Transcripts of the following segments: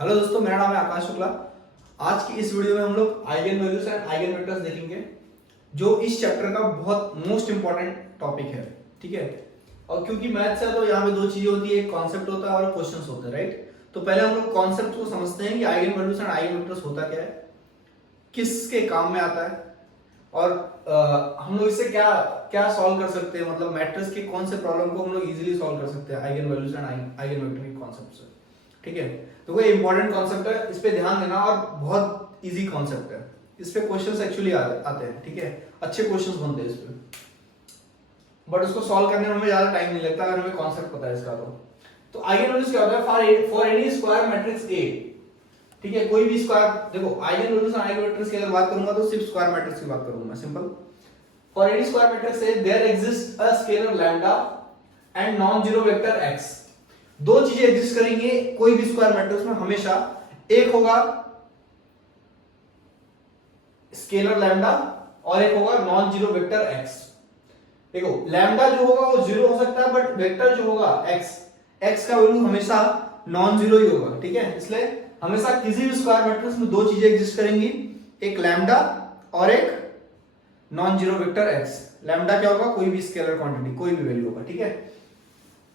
Hello दोस्तों, मेरा नाम है आकाश शुक्ला। आज की इस वीडियो में हम लोग eigen values and eigen vectors देखेंगे, जो इस चैप्टर का बहुत मोस्ट इंपॉर्टेंट टॉपिक है। ठीक है, और क्योंकि मैथ्स है तो यहाँ पे दो चीजें होती है, एक कॉन्सेप्ट होता है और क्वेश्चंस होते हैं, राइट। तो पहले हम लोग कॉन्सेप्ट को समझते हैं कि eigen values and eigen vectors होता क्या है, किसके काम में आता है, और हम लोग इससे क्या क्या सॉल्व कर सकते हैं, मतलब मैट्रिक्स के कौन से प्रॉब्लम को हम लोग इजीली सॉल्व कर सकते हैं eigen values and eigen vector के कॉन्सेप्ट से। ठीक है, तो वो इंपॉर्टेंट कॉन्सेप्ट है, इस पे ध्यान देना, और बहुत इजी कॉन्सेप्ट है। इस पे क्वेश्चंस एक्चुअली आते हैं, ठीक है, अच्छे क्वेश्चंस बनते हैं इस पे, बट उसको सॉल्व करने में हमें ज्यादा टाइम नहीं लगता अगर हमें कॉन्सेप्ट पता है इसका। तो आइगन वैल्यूज क्या होता है फॉर एनी स्क्वायर मैट्रिक्स ए। ठीक है, कोई भी स्क्वायर, देखो आइगन वैल्यूज और आइगन वेक्टर्स की अगर बात करूंगा तो सिर्फ स्क्वायर मैट्रिक्स की बात करूंगा मैं, simple. For any square matrix A there exist a scalar lambda and non zero vector x. दो चीजें एग्जिस्ट करेंगे कोई भी स्क्वायर मैट्रिक्स में हमेशा, एक होगा स्केलर लैम्डा और एक होगा नॉन जीरो वेक्टर एक्स। देखो लैम्डा जो होगा वो जीरो हो सकता है, बट वेक्टर जो होगा एक्स, एक्स का वैल्यू हमेशा नॉन जीरो ही होगा। ठीक है, इसलिए हमेशा किसी भी स्क्वायर मैट्रिक्स में दो चीजें एग्जिस्ट करेंगी, एक लैम्डा और एक non zero vector x. Lambda क्या होगा, कोई भी स्केलर क्वांटिटी, कोई भी वैल्यू होगा। ठीक है,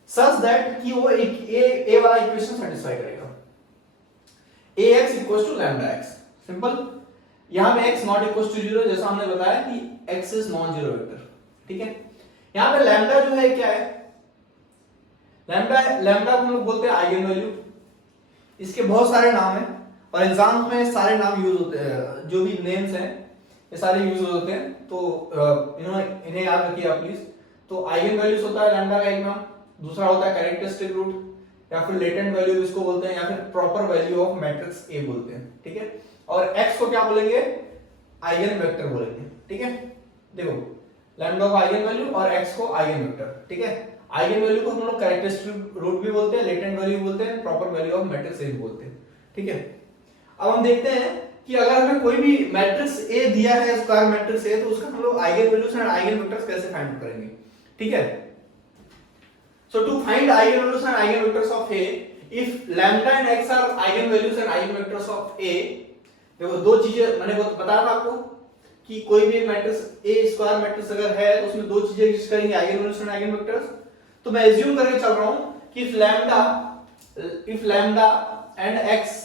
सच दैट कि वो एक ए वाला इक्वेशन सेटिस्फाई करेगा, ax equals to lambda x। Simple, यहां पे x not equals to zero, जैसा हमने बताया कि x is non zero vector. ठीक है, यहां पे लैम्डा जो है क्या है, लैम्डा को हम लोग बोलते हैं आइगन वैल्यू। इसके बहुत सारे नाम हैं और एग्जाम में सारे नाम यूज होते हैं, जो भी नेम्स हैं ये सारे यूज होते हैं, तो इन्हें याद रखिए आप प्लीज। तो आइगन वैल्यूज होता है लैम्डा का एक नाम, दूसरा होता है कैरेक्टरिस्टिक रूट, या फिर लेटेंट वैल्यू इसको बोलते हैं, या फिर proper value of matrix A बोलते हैं। ठीक है, और x को क्या बोलेंगे, आइगन वेक्टर बोलेंगे। ठीक है, देखो लैम्डा को आइगन वैल्यू और x को आइगन वेक्टर। ठीक है, आइगन वैल्यू को हम लोग कैरेक्टरिस्टिक रूट भी बोलते हैं, लेटेंट वैल्यू बोलते हैं, proper value of matrix A भी बोलते हैं। ठीक है, अब हम देखते हैं कि अगर हमें कोई भी मैट्रिक्स ए दिया है, स्क्वायर मैट्रिक्स ए, तो उसका हम लोग eigen values and eigen vectors कैसे फाइंड करेंगे। ठीक है, so to find eigenvalues and eigenvectors of A, if lambda and x are eigenvalues and eigenvectors of A, देखो दो चीजें मैंने बताया था आपको कि कोई भी एक मैट्रिक्स ए स्क्वायर मैट्रिक्स अगर है तो उसमें दो चीजें एग्जिस्ट करेंगी, आइगनवैल्यूज एंड आइगनवेक्टर्स। तो मैं एज्यूम करके चल रहा हूं कि if lambda and x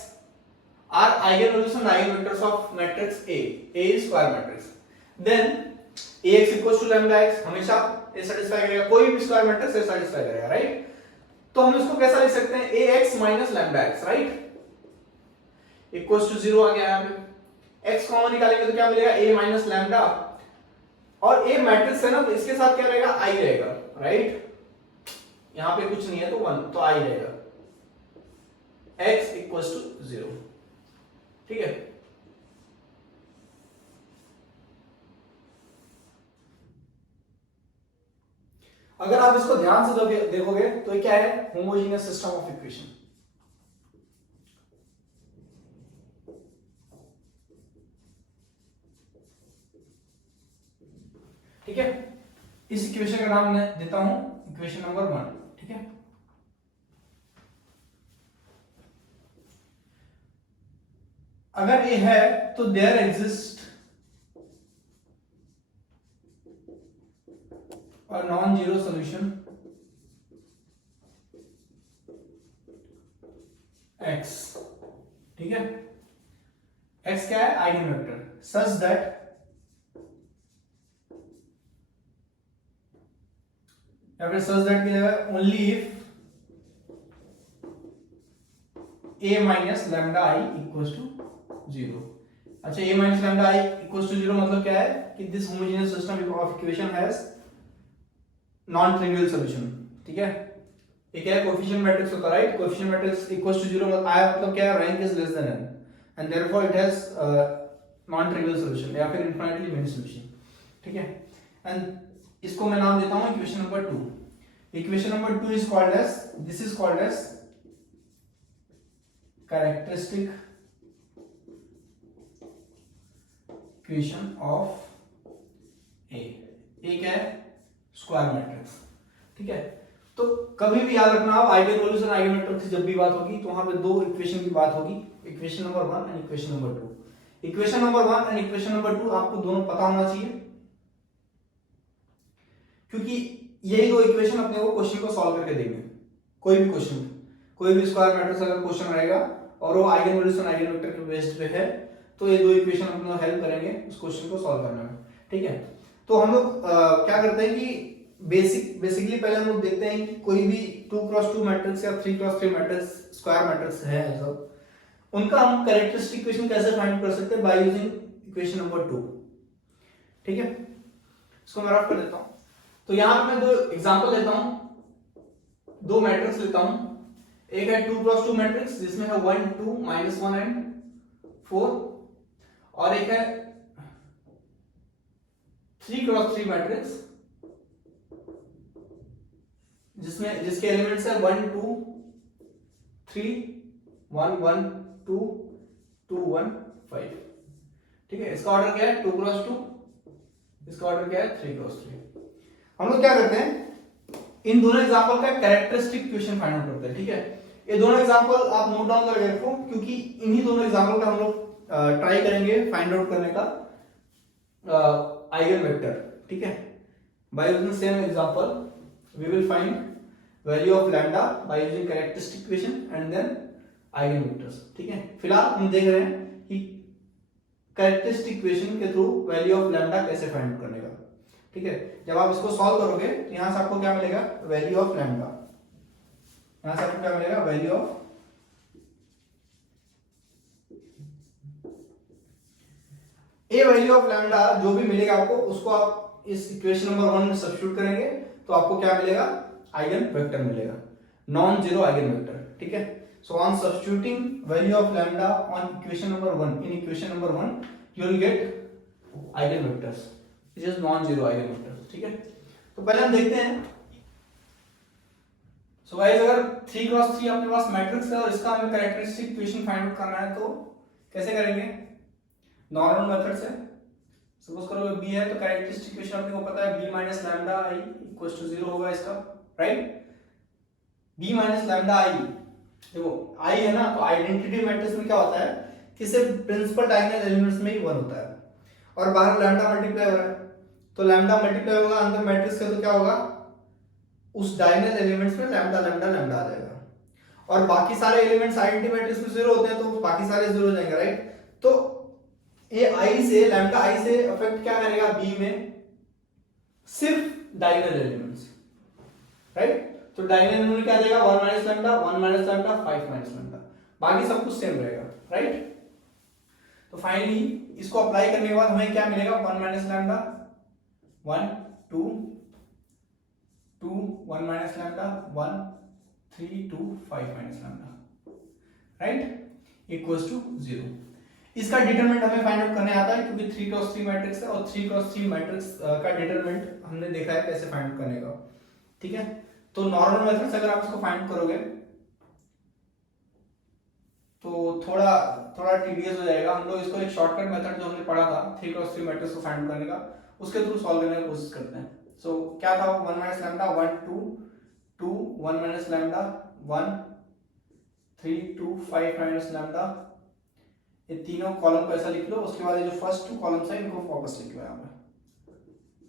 are eigenvalues and eigenvectors of matrix A is square matrix, then ax equals to lambda x हमेशा ये सेटिस्फाई करेगा, कोई भी स्क्वायर मैट्रिक्स ये सेटिस्फाई करेगा, राइट। तो हम इसको कैसा लिख सकते हैं, ax minus lambda x, right, equals to 0 आ गया। यहां पे x कॉमन निकालेंगे तो क्या मिलेगा, a minus lambda, और a मैट्रिक्स है ना तो इसके साथ क्या रहेगा, i रहेगा, राइट। यहां पे कुछ नहीं है तो 1, तो i रहेगा, x इक्वल्स टू 0। ठीक है, अगर आप इसको ध्यान से देखोगे तो ये क्या है, होमोजेनियस सिस्टम ऑफ इक्वेशन। ठीक है, इस इक्वेशन का नाम मैं देता हूं इक्वेशन नंबर 1। ठीक है, अगर ये है तो देयर एग्जिस्ट और नॉन जीरो सॉल्यूशन x। ठीक है, x क्या है, आइगन वेक्टर, सच दैट या फिर सच दैट की जगह only if a minus lambda i equals to 0। अच्छा, a minus lambda i equals to 0 मतलब क्या है कि this homogeneous system of equation has non trivial solution. ठीक है, ये क्या है, कोएफिशिएंट मैट्रिक्स होता है, right. Coefficient matrix equals to 0 मतलब क्या है, rank is less than n and therefore it has non trivial solution या फिर इनफाइनाइटली मेनी सॉल्यूशन। ठीक है, एंड इसको मैं नाम देता हूं equation number 2। Equation number 2 is called as, this is called as characteristic equation of A. क्या है, स्क्वायर मैट्रिक्स। ठीक है, तो कभी भी याद रखना आप आइगन वैल्यूज और आइगन वेक्टर की जब भी बात होगी तो वहां पे दो इक्वेशन की बात होगी, equation number 1 and equation number 2। Equation number 1 and equation number 2 आपको दोनों पता होना चाहिए, क्योंकि यही दो इक्वेशन अपने को क्वेश्चन को सॉल्व करके देंगे। कोई भी क्वेश्चन, कोई भी स्क्वायर मैट्रिक्स अगर क्वेश्चन आएगा और वो आइगन वैल्यूज और आइगन वेक्टर के बेस्ड पे है तो ये दो इक्वेशन अपने को हेल्प करेंगे उस क्वेश्चन को सॉल्व करने में। ठीक है, तो हम लोग क्या करते हैं कि बेसिकली पहले हम लोग देखते हैं कि कोई भी 2x2 मैट्रिक्स या 3x3 मैट्रिक्स, स्क्वायर मैट्रिक्स है सब, उनका हम कैरेक्टरिस्टिक इक्वेशन कैसे फाइंड कर सकते हैं बाय यूजिंग इक्वेशन नंबर 2। ठीक है, इसको मैं रफ कर देता हूं। तो यहां पे मैं दो एग्जांपल लेता हूं, दो मैट्रिक्स लेता हूं। एक है 2x2 मैट्रिक्स जिसमें है 1 2 -1 एंड 4, और एक है 3x3 मैट्रिक्स जिसके एलिमेंट्स है 1 2 3 1 1 2 2 1 5। ठीक है, इसका ऑर्डर क्या है 2x2, इसका ऑर्डर क्या है 3x3। हम लोग क्या करते हैं, इन दोनों एग्जांपल का कैरेक्टरिस्टिक इक्वेशन फाइंड आउट करते हैं। ठीक है, ये दोनों एग्जांपल आप नोट डाउन करके रखो, क्योंकि इन्हीं दोनों एग्जांपल का हम लोग ट्राई करेंगे फाइंड आउट करने का आइगन वेक्टर। ठीक है, by using same example we will find value of lambda by using characteristic equation and then eigen vectors. ठीक है, फिलहाल हम देख रहे हैं कि कैरेक्टरिस्टिक इक्वेशन के थ्रू वैल्यू ऑफ लैम्डा कैसे फाइंड आउट करने का। ठीक है, जब आप इसको सॉल्व करोगे तो यहां से आपको क्या मिलेगा, वैल्यू ऑफ लैम्डा। यहां से आपको क्या मिलेगा, value of A value of lambda जो भी मिलेगा आपको, उसको आप इस इक्वेशन नंबर 1 में सब्स्टिट्यूट करेंगे तो आपको क्या मिलेगा, आइगन वेक्टर मिलेगा, नॉन जीरो आइगन वेक्टर। ठीक है, so on substituting value of lambda on equation number 1 in equation number 1 you will get eigen vectors which is non zero eigen vector. ठीक है, तो पहले हम देखते हैं। सो गाइस, अगर 3x3 अपने पास मैट्रिक्स है और इसका हमें कैरेक्टरिस्टिक इक्वेशन फाइंड आउट करना है तो कैसे करेंगे, नॉर्मल मेथड से। सपोज करो b है तो कैरेक्टरिस्टिक इक्वेशन अपने को पता है b minus lambda i equals to 0 होगा इसका, right. b minus lambda i, देखो i है ना, तो आइडेंटिटी मैट्रिक्स में क्या होता है कि सिर्फ प्रिंसिपल डायगोनल एलिमेंट्स में ही 1 होता है और बाहर लैम्डा मल्टीप्लाई हो रहा है, तो लैम्डा मल्टीप्लाई होगा अंदर मैट्रिक्स का, तो क्या होगा उस डायगोनल एलिमेंट्स में लैम्डा लैम्डा लैम्डा आ जाएगा, और बाकी सारे एलिमेंट्स आइडेंटिटी मैट्रिक्स में 0 होते हैं तो बाकी सारे 0 हो जाएंगे, राइट। तो ये i से लैम्डा i से अफेक्ट क्या करेगा b में, सिर्फ डायगोनल एलिमेंट्स, राइट। तो डायगोनल एलिमेंट क्या देगा, 1 minus lambda 1 minus lambda 5 minus lambda, बाकी सब कुछ सेम रहेगा, राइट। तो फाइनली इसको अप्लाई करने के बाद हमें क्या मिलेगा, 1 minus lambda 1 2 2 1 minus lambda 1 3 2 5 minus lambda, right, equals to 0। इसका डिटरमिनेंट हमें फाइंड आउट करने आता है क्योंकि 3x3 मैट्रिक्स है और 3x3 मैट्रिक्स का डिटरमिनेंट हमने देखा है कैसे फाइंड आउट करने का। ठीक है, तो नॉर्मल मेथड से अगर आप इसको फाइंड करोगे तो थोड़ा थोड़ा टीडियस हो जाएगा। हम लोग इसको एक शॉर्टकट मेथड जो हमने पढ़ा था 3x3 मैट्रिक्स को फाइंड करने का, उसके थ्रू सॉल्व करने की कोशिश करते हैं। सो क्या था, 1 minus lambda 1 2 2 1 minus lambda 1 3 2 5 minus lambda, ये तीनों कॉलम को ऐसा लिख लो। उसके बाद ये जो फर्स्ट 2 कॉलम्स है इनको वापस लिख लो यहाँ पे,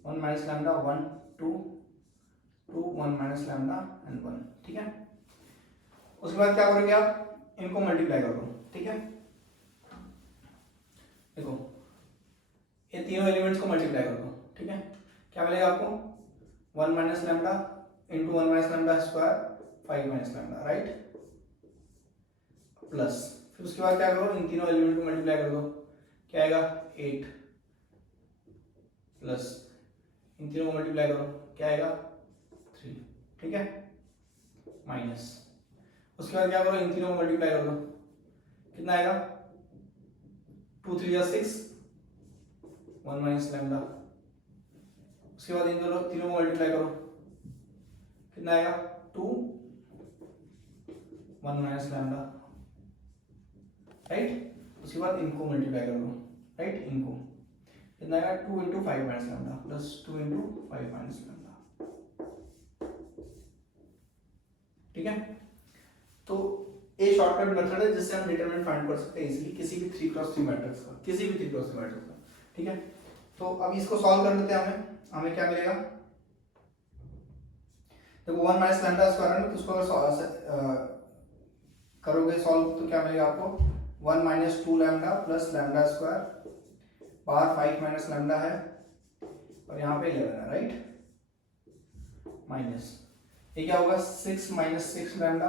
1 minus lambda 1 2 2 1 minus lambda and 1। ठीक है, उसके बाद क्या करोगे आप, इनको मल्टीप्लाई कर दो। ठीक है, देखो ये तीनों एलिमेंट्स को मल्टीप्लाई कर दो। ठीक है, क्या मिलेगा आपको, 1 minus lambda into 1 minus lambda square 5 minus lambda, right, plus फिर उसके बाद क्या करो, इन तीनों एलिमेंट को मल्टीप्लाई कर दो, क्या आएगा 8 प्लस इन तीनों को मल्टीप्लाई करो, क्या आएगा 3। ठीक है, माइनस उसके बाद क्या करो, इन तीनों को मल्टीप्लाई कर दो, कितना आएगा 2 3 या 6 1 माइनस लैम्डा। उसके बाद इन दोनों तीनों को मल्टीप्लाई करो, कितना आएगा 2 1 माइनस लैम्डा, राइट। उसके बाद इनको मल्टीप्लाई कर दो, राइट, इनको कितना आएगा 2 into 5 minus lambda plus 2 into 5 minus lambda, ठीक है। तो ये शॉर्टकट मेथड है जिससे हम डिटरमिनेंट फाइंड कर सकते हैं इजीली किसी भी 3x3 मैट्रिक्स का, किसी भी 3x3 मैट्रिक्स का, ठीक है। तो अब इसको सॉल्व कर लेते हैं। हमें क्या मिलेगा, देखो 1 माइनस लैम्डा स्क्वायर है, तो उसको अगर करोगे सॉल्व तो क्या मिलेगा आपको, 1 minus 2 lambda plus lambda square, बाहर 5 माइनस लैम्डा है और यहाँ पे 11 है, राइट, माइनस ये क्या होगा 6 minus 6 lambda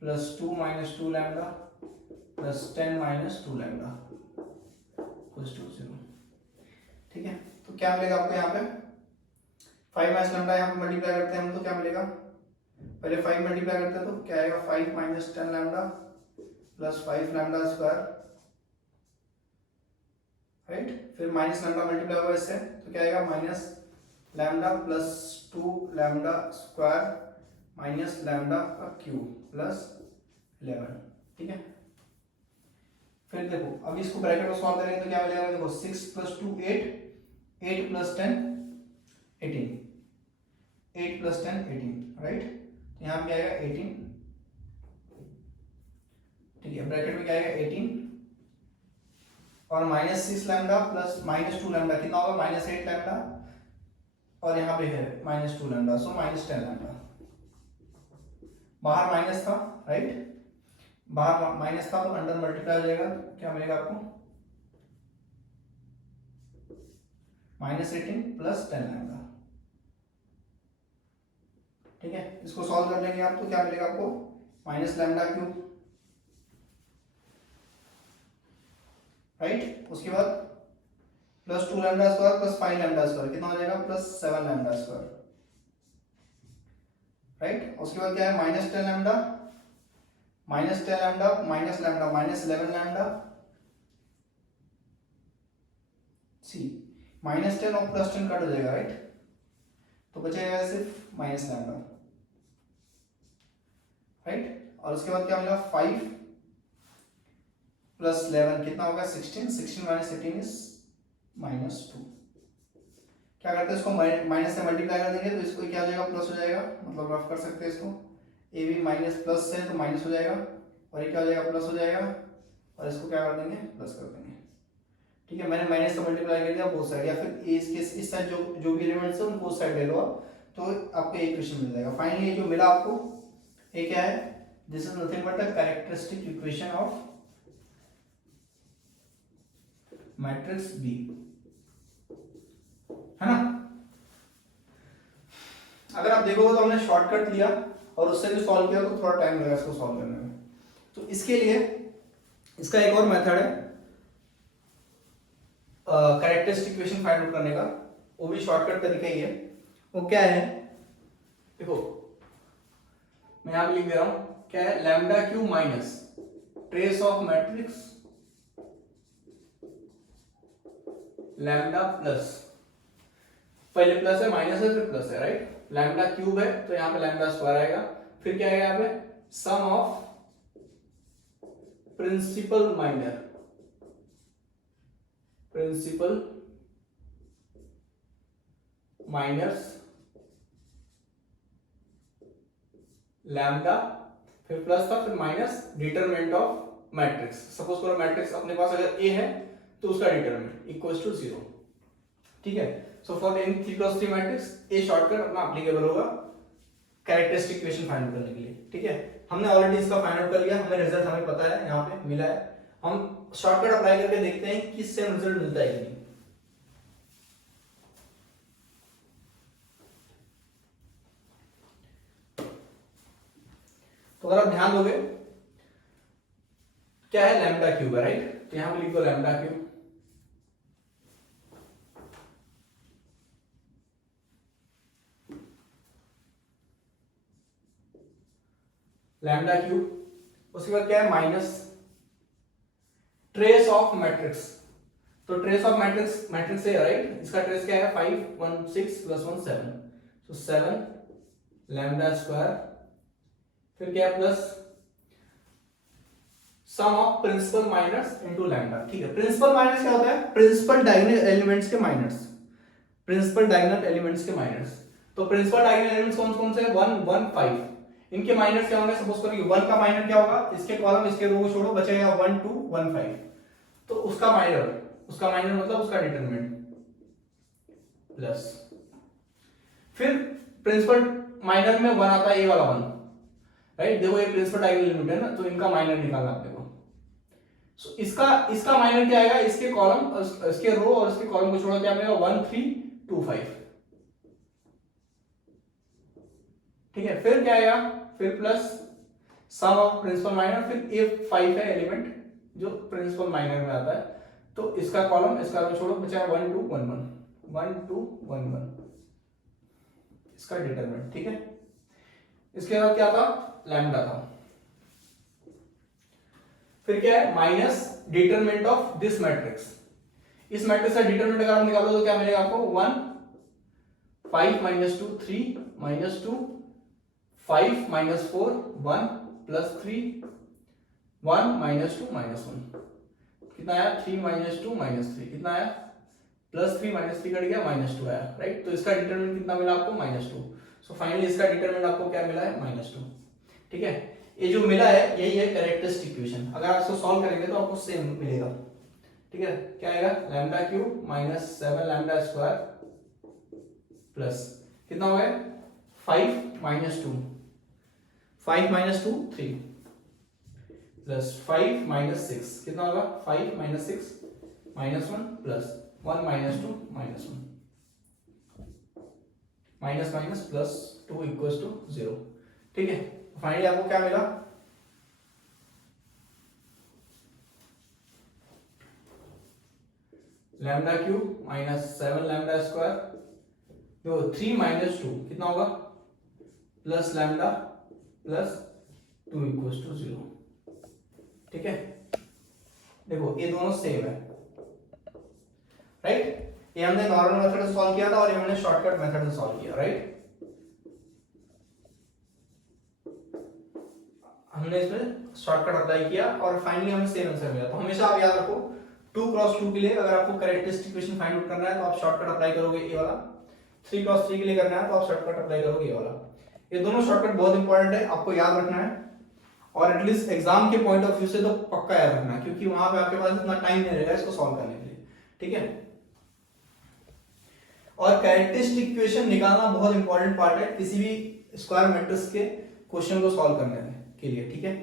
plus 2 minus 2 lambda plus 10 minus 2 lambda equals to 0, ठीक है। तो क्या मिलेगा आपको यहाँ पे 5 माइनस लैम्डा यहाँ पे मल्टीप्लाई करते हैं हम, तो क्या मिलेगा, पहले 5 मल्टीप्लाई करते हैं तो क्या आएगा 5 minus 10 lambda plus 5 lambda square, right, फिर माइनस लैम्डा मल्टीप्लाई होगा इससे तो क्या आएगा minus lambda plus 2 lambda square minus lambda का क्यूब प्लस 11, ठीक है। फिर देखो अब इसको ब्रैकेट में सॉल्व करेंगे तो क्या मिलेगा, देखो 6 प्लस 2 8, 8 प्लस 10 18, 8 प्लस 10 18, राइट, तो यहाँ पे आएगा 18, ठीक है, ब्रैकेट में क्या आएगा 18 और minus 6 lambda plus minus 2 lambda कितना होगा माइनस 8 लैम्डा और यहाँ पे है minus 2 lambda, so minus 10 lambda, बाहर माइनस था, राइट, बाहर माइनस था तो अंडर मल्टीप्लाई हो जाएगा, क्या मिलेगा आपको माइनस 18 प्लस 10 लैम्डा, ठीक है। इसको सॉल्व कर लेंगे आप तो क्या मिलेगा आपको माइनस लैम्डा क्यूब, राइट, उसके बाद plus 2 lambda square plus 5 lambda square कितना हो जाएगा प्लस 7 लैम्डा स्क्वायर, राइट, उसके बाद क्या है minus 10 lambda minus 10 lambda minus lambda minus 11 lambda, C minus 10 और प्लस 10 कट हो जाएगा, राइट, तो बचेगा सिर्फ माइनस लैम्डा, राइट, और उसके बाद क्या मिला 5 प्लस 11 कितना होगा 16, 16 माइनस 18 इज माइनस 2, क्या करते हैं इसको माइनस से मल्टीप्लाई कर देंगे तो इसको क्या हो जाएगा प्लस हो जाएगा, मतलब रफ कर सकते हैं इसको, ए भी माइनस प्लस है तो माइनस हो जाएगा और ये क्या हो जाएगा प्लस हो जाएगा और इसको क्या कर देंगे प्लस कर देंगे, ठीक है। मैंने माइनस से मल्टीप्लाई कर दिया बोथ साइड, या फिर इसके इस साइड जो भी एलिमेंट्स है उनको उस साइड ले लो आप, तो आपको एक इक्वेशन मिल जाएगा। फाइनली जो मिला आपको ये क्या है, this is nothing but a characteristic equation of matrix B, है ना। अगर आप देखोगे तो हमने शॉर्टकट लिया और उससे भी सॉल्व किया तो थोड़ा टाइम लगा इसको सॉल्व करने में, तो इसके लिए इसका एक और मेथड है कैरेक्टरिस्टिक इक्वेशन फाइंड आउट करने का, वो भी शॉर्टकट तरीका ही है। वो क्या है, देखो मैं यहां लिख दे रहा हूं, क्या है lambda Q minus trace of matrix lambda plus, पहले प्लस है माइनस है फिर प्लस है, राइट, लैम्डा क्यूब है तो यहाँ पे लैम्डा स्क्वायर आएगा, फिर क्या आएगा यहाँ पे sum of principal minor, principal minus lambda, फिर प्लस था फिर minus determinant of matrix, suppose करो मैट्रिक्स अपने पास अगर ए है तो उसका डिटरमिनेंट इक्वल्स टू 0, ठीक है। So for any 3x3 matrix A shortcut अपना एप्लीकेबल होगा कैरेक्टरिस्टिक इक्वेशन फाइंड आउट करने के लिए, ठीक है। हमने ऑलरेडी इसका फाइंड आउट कर लिया, हमें रिजल्ट हमें पता है यहाँ पे मिला है, हम शॉर्टकट अप्लाई करके देखते हैं कि सेम रिजल्ट मिलता है कि नहीं। तो अगर आप ध्यान दोगे क्या है लैम्डा क्यूब है, राइट, तो यहां पे लिख दो लैम्डा क्यूब, लैम्डा क्यूब, उसके बाद क्या है माइनस ट्रेस ऑफ मैट्रिक्स, तो ट्रेस ऑफ मैट्रिक्स मैट्रिक्स है, राइट, इसका ट्रेस क्या है 5 1 6 प्लस 1 7, तो 7 लैम्डा स्क्वायर, फिर क्या है plus sum of principal minus into lambda, ठीक है। प्रिंसिपल माइनस क्या होता है, प्रिंसिपल डायगोनल एलिमेंट्स के माइनस, प्रिंसिपल डायगोनल एलिमेंट्स के माइनस, तो प्रिंसिपल डायगोनल एलिमेंट्स कौन कौन से हैं 1 1 5, इनके माइनर क्या होंगे, सपोज करो 1 का माइनर क्या होगा, इसके कॉलम इसके रो को छोड़ो, बचेगा 1 2 1 5, तो उसका माइनर मतलब उसका डिटरमिनेंट प्लस, फिर प्रिंसिपल माइनर में 1 आता है, ए वाला 1, राइट। देखो ये प्रिंसिपल डायगोनल लिमिट है ना, तो इनका माइनर निकालना आपको। सो इसका माइनर क्या आएगा, इसके कॉलम, इसके रो और इसके कॉलम को छोड़ो, क्या मिलेगा 1 3 2 5, ठीक है। फिर क्या आएगा, फिर plus sum of principal minor, फिर ए 5 है एलिमेंट जो प्रिंसिपल माइनर में आता है, तो इसका कॉलम इसका रो छोड़ो, बचा 1 2 1 1 1 2 1 1, इसका डिटरमिनेंट, ठीक है। इसके बाद क्या था, लैम्डा था। फिर क्या है, minus determinant of this matrix. इस मैट्रिक्स का डिटरमिनेंट अगर आप निकालो तो क्या मिलेगा आपको, 1 5 minus 2 3 minus 2 5 minus 4 1 plus 3 1 minus 2 minus 1, कितना आया 3 minus 2 minus 3, कितना आया प्लस 3 माइनस 3 कट गया, माइनस 2 आया, राइट। तो इसका डिटरमिनेंट कितना मिला आपको, -2। सो फाइनली इसका डिटरमिनेंट आपको क्या मिला है, -2, ठीक है। ये जो मिला है यही है कैरेक्टरिस्टिक इक्वेशन। अगर आप इसको सॉल्व करेंगे तो आपको सेम मिलेगा, ठीक है। क्या आएगा, lambda cube minus 7 lambda square plus कितना हो गया 5 माइनस 2 5 माइनस 2 3 प्लस 5 माइनस 6 कितना होगा 5 minus 6 minus 1 plus 1 minus 2 minus 1 minus minus plus 2 equals to 0, ठीक है। फाइनली आपको क्या मिला, lambda cube minus 7 lambda square, तो 3 माइनस 2 कितना होगा plus lambda plus 2 equals to 0, ठीक है। देखो ये दोनों सेम है, राइट। ये हमने नॉर्मल मेथड से सॉल्व किया था और ये हमने शॉर्टकट मेथड से सॉल्व किया, राइट। हमने इसमें शॉर्टकट अप्लाई किया और फाइनली हमें सेम आंसर मिला। तो हमेशा आप याद रखो 2x2 के लिए अगर आपको कैरेक्टरिस्टिक इक्वेशन फाइंड आउट करना है तो आप शॉर्टकट अप्लाई करोगे ये वाला, 3x3 के लिए करना है तो आप शॉर्टकट अप्लाई करोगे ये वाला। ये दोनों शॉर्टकट बहुत इंपॉर्टेंट है, आपको याद रखना है और एटलीस्ट एग्जाम के पॉइंट ऑफ व्यू से तो पक्का याद रखना है, क्योंकि वहां पे आपके पास इतना टाइम नहीं रहेगा इसको सॉल्व करने के लिए, ठीक है। और कैरेक्टरिस्टिक इक्वेशन निकालना बहुत इंपॉर्टेंट पार्ट है किसी भी स्क्वायर मैट्रिक्स के क्वेश्चन को सॉल्व करने में के लिए, ठीक है।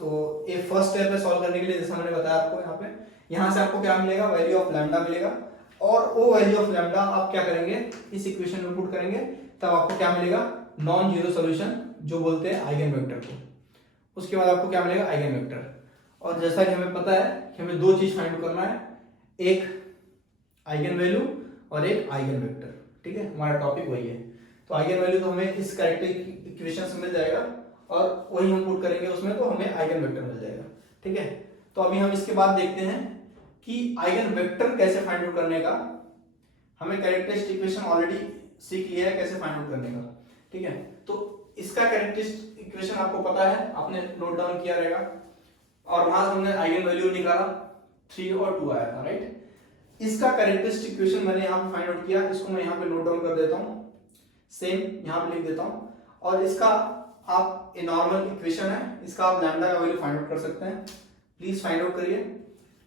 तो ये फर्स्ट स्टेप है सॉल्व करने के लिए, जैसा मैंने बताया आपको यहाँ से आपको क्या मिलेगा, वैल्यू ऑफ लैम्डा मिलेगा और वो वैल्यू ऑफ लैम्डा आप क्या करेंगे इस इक्वेशन में पुट करेंगे, तब आपको क्या मिलेगा नॉन जीरो सॉल्यूशन जो बोलते हैं आइगन वेक्टर को। उसके बाद आपको क्या मिलेगा आइगन वेक्टर। और जैसा कि हमें पता है कि हमें दो चीज फाइंड करना है, एक आइगन वैल्यू और एक आइगन वेक्टर, ठीक है। हमारा टॉपिक वही है। तो आइगन वैल्यू तो हमें इस कैरेक्टरिस्टिक इक्वेशन से मिल जाएगा और वही हम पुट करेंगे उसमें तो हमें आइगन वेक्टर मिल जाएगा, ठीक है। तो अभी हम इसके बाद देखते हैं कि आइगन वेक्टर कैसे फाइंड आउट करने का। हमें कैरेक्टरिस्टिक इक्वेशन ऑलरेडी सीख लिया है कैसे फाइंड आउट करने का, ठीक है। तो इसका कैरेक्टरिस्टिक इक्वेशन आपको पता है, आपने नोट डाउन किया रहेगा और वहां से हमने आइगन वैल्यू निकाला 3 और 2 आया था, राइट। इसका कैरेक्टरिस्टिक इक्वेशन मैंने यहाँ पे फाइंड आउट किया, इसको मैं यहाँ पे नोट डाउन कर देता हूँ, सेम यहाँ पे लिख देता हूँ। और इसका आप ये नॉर्मल इक्वेशन है, इसका आप लैम्डा का वैल्यू फाइंड आउट कर सकते हैं, प्लीज फाइंड आउट करिए,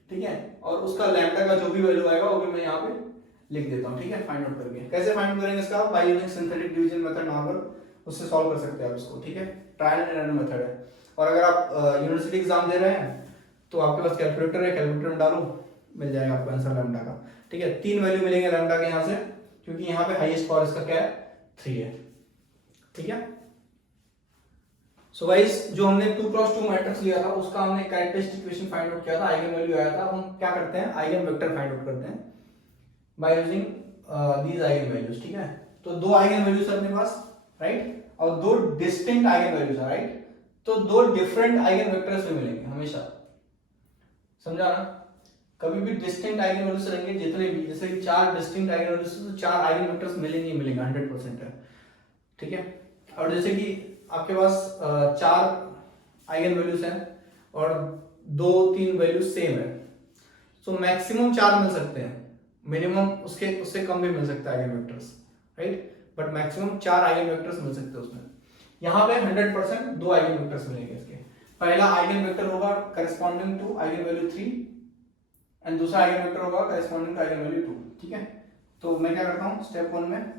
ठीक है। और उसका लैम्डा का जो भी वैल्यू आएगा वो भी मैं यहाँ पे लिख देता हूँ, ठीक है। फाइंड आउट करके कैसे फाइंड आउट करेंगे इसका, by using synthetic division method normal, उससे सॉल्व कर सकते हैं आप इसको, ठीक है। ट्रायल एंड एरर मेथड है। और अगर आप यूनिवर्सिटी एग्जाम दे रहे हैं तो आपके पास कैलकुलेटर है, कैलकुलेटर में डालो मिल जाएगा आपको आंसर लैम्डा का, ठीक है। 3 वैल्यू मिलेंगे लैम्डा के यहाँ से, क्योंकि यहाँ पे हाईएस्ट पावर इसका क्या है 3 है, ठीक है। सो गाइस जो हमने 2x2 मैट्रिक्स लिया था उसका हमने कैरेक्टरिस्टिक इक्वेशन फाइंड आउट किया था, आइगन वैल्यू आया था। हम क्या करते हैं आइगन वेक्टर फाइंड आउट करते हैं by using these eigen values, ठीक है। तो 2 आइगन वैल्यूज है अपने पास, राइट, और 2 डिस्टिंक्ट आइगन वैल्यूज है, राइट। तो 2 डिफरेंट आइगन वेक्टर्स भी मिलेंगे हमेशा, समझा ना। कभी भी डिस्टिंक्ट आइगन वैल्यूज रहेंगे जितने भी, जैसे 4 डिस्टिंक्ट आइगन वैल्यूज तो 4 आइगन वेक्टर्स मिलेंगे ही मिलेंगे 100% है, ठीक है। और जैसे कि आपके पास 4 आइगन वैल्यूज हैं और 2-3 वैल्यूज सेम है, सो मैक्सिमम 4 मिल सकते हैं, मिनिमम उससे कम भी मिल सकता है eigen vectors, right. But maximum 4 eigen vectors मिल सकते हैं उसमें। यहाँ पे 100% दो आइगन वेक्टर्स मिलेंगे इसके। पहला आइगन वेक्टर होगा corresponding to eigen value 3 and दूसरा आइगन वेक्टर होगा करस्पॉन्डिंग टू आइगन वैल्यू 2। ठीक है, तो मैं क्या करता हूँ स्टेप 1 में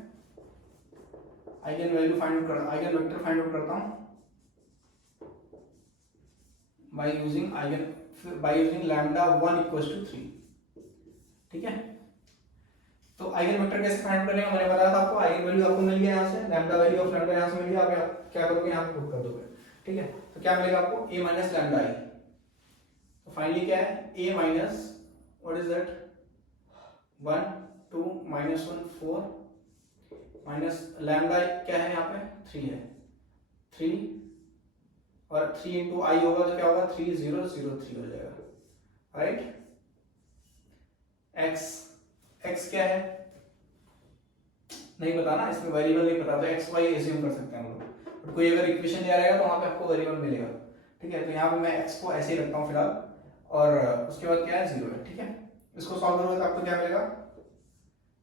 आइगन वैल्यू फाइंड आउट करता, आइगन वेक्टर फाइंड आउट करता हूँ by using lambda 1 equals to 3। ठीक है, तो आइगन वेक्टर कैसे फाइंड आउट करेंगे, मैंने बताया था आपको। आइगन वैल्यू आपको मिल गया यहाँ से, लैम्डा वैल्यू ऑफ लैम्डा यहाँ से मिल गया, आप क्या करोगे यहाँ पे पुट कर दोगे। ठीक है, तो क्या मिलेगा आपको a माइनस लैम्डा आई। तो फाइनली क्या है a minus what is that 1 2 minus 1 4 minus lambda क्या है यहाँ पे 3 है 3 और 3 इंटू आई होगा तो क्या होगा 3003 हो जाएगा। राइट, x क्या है नहीं पता ना, इसमें वेरिएबल नहीं पता, तो x y एज्यूम कर सकते हैं हम लोग। बट कोई अगर इक्वेशन दिया रहेगा तो वहां पे आपको वेरिएबल मिलेगा। ठीक है, तो यहाँ पे मैं x को ऐसे ही रखता हूँ फिलहाल, और उसके बाद क्या है 0 है। ठीक है, इसको सॉल्व करोगे तो आपको क्या मिलेगा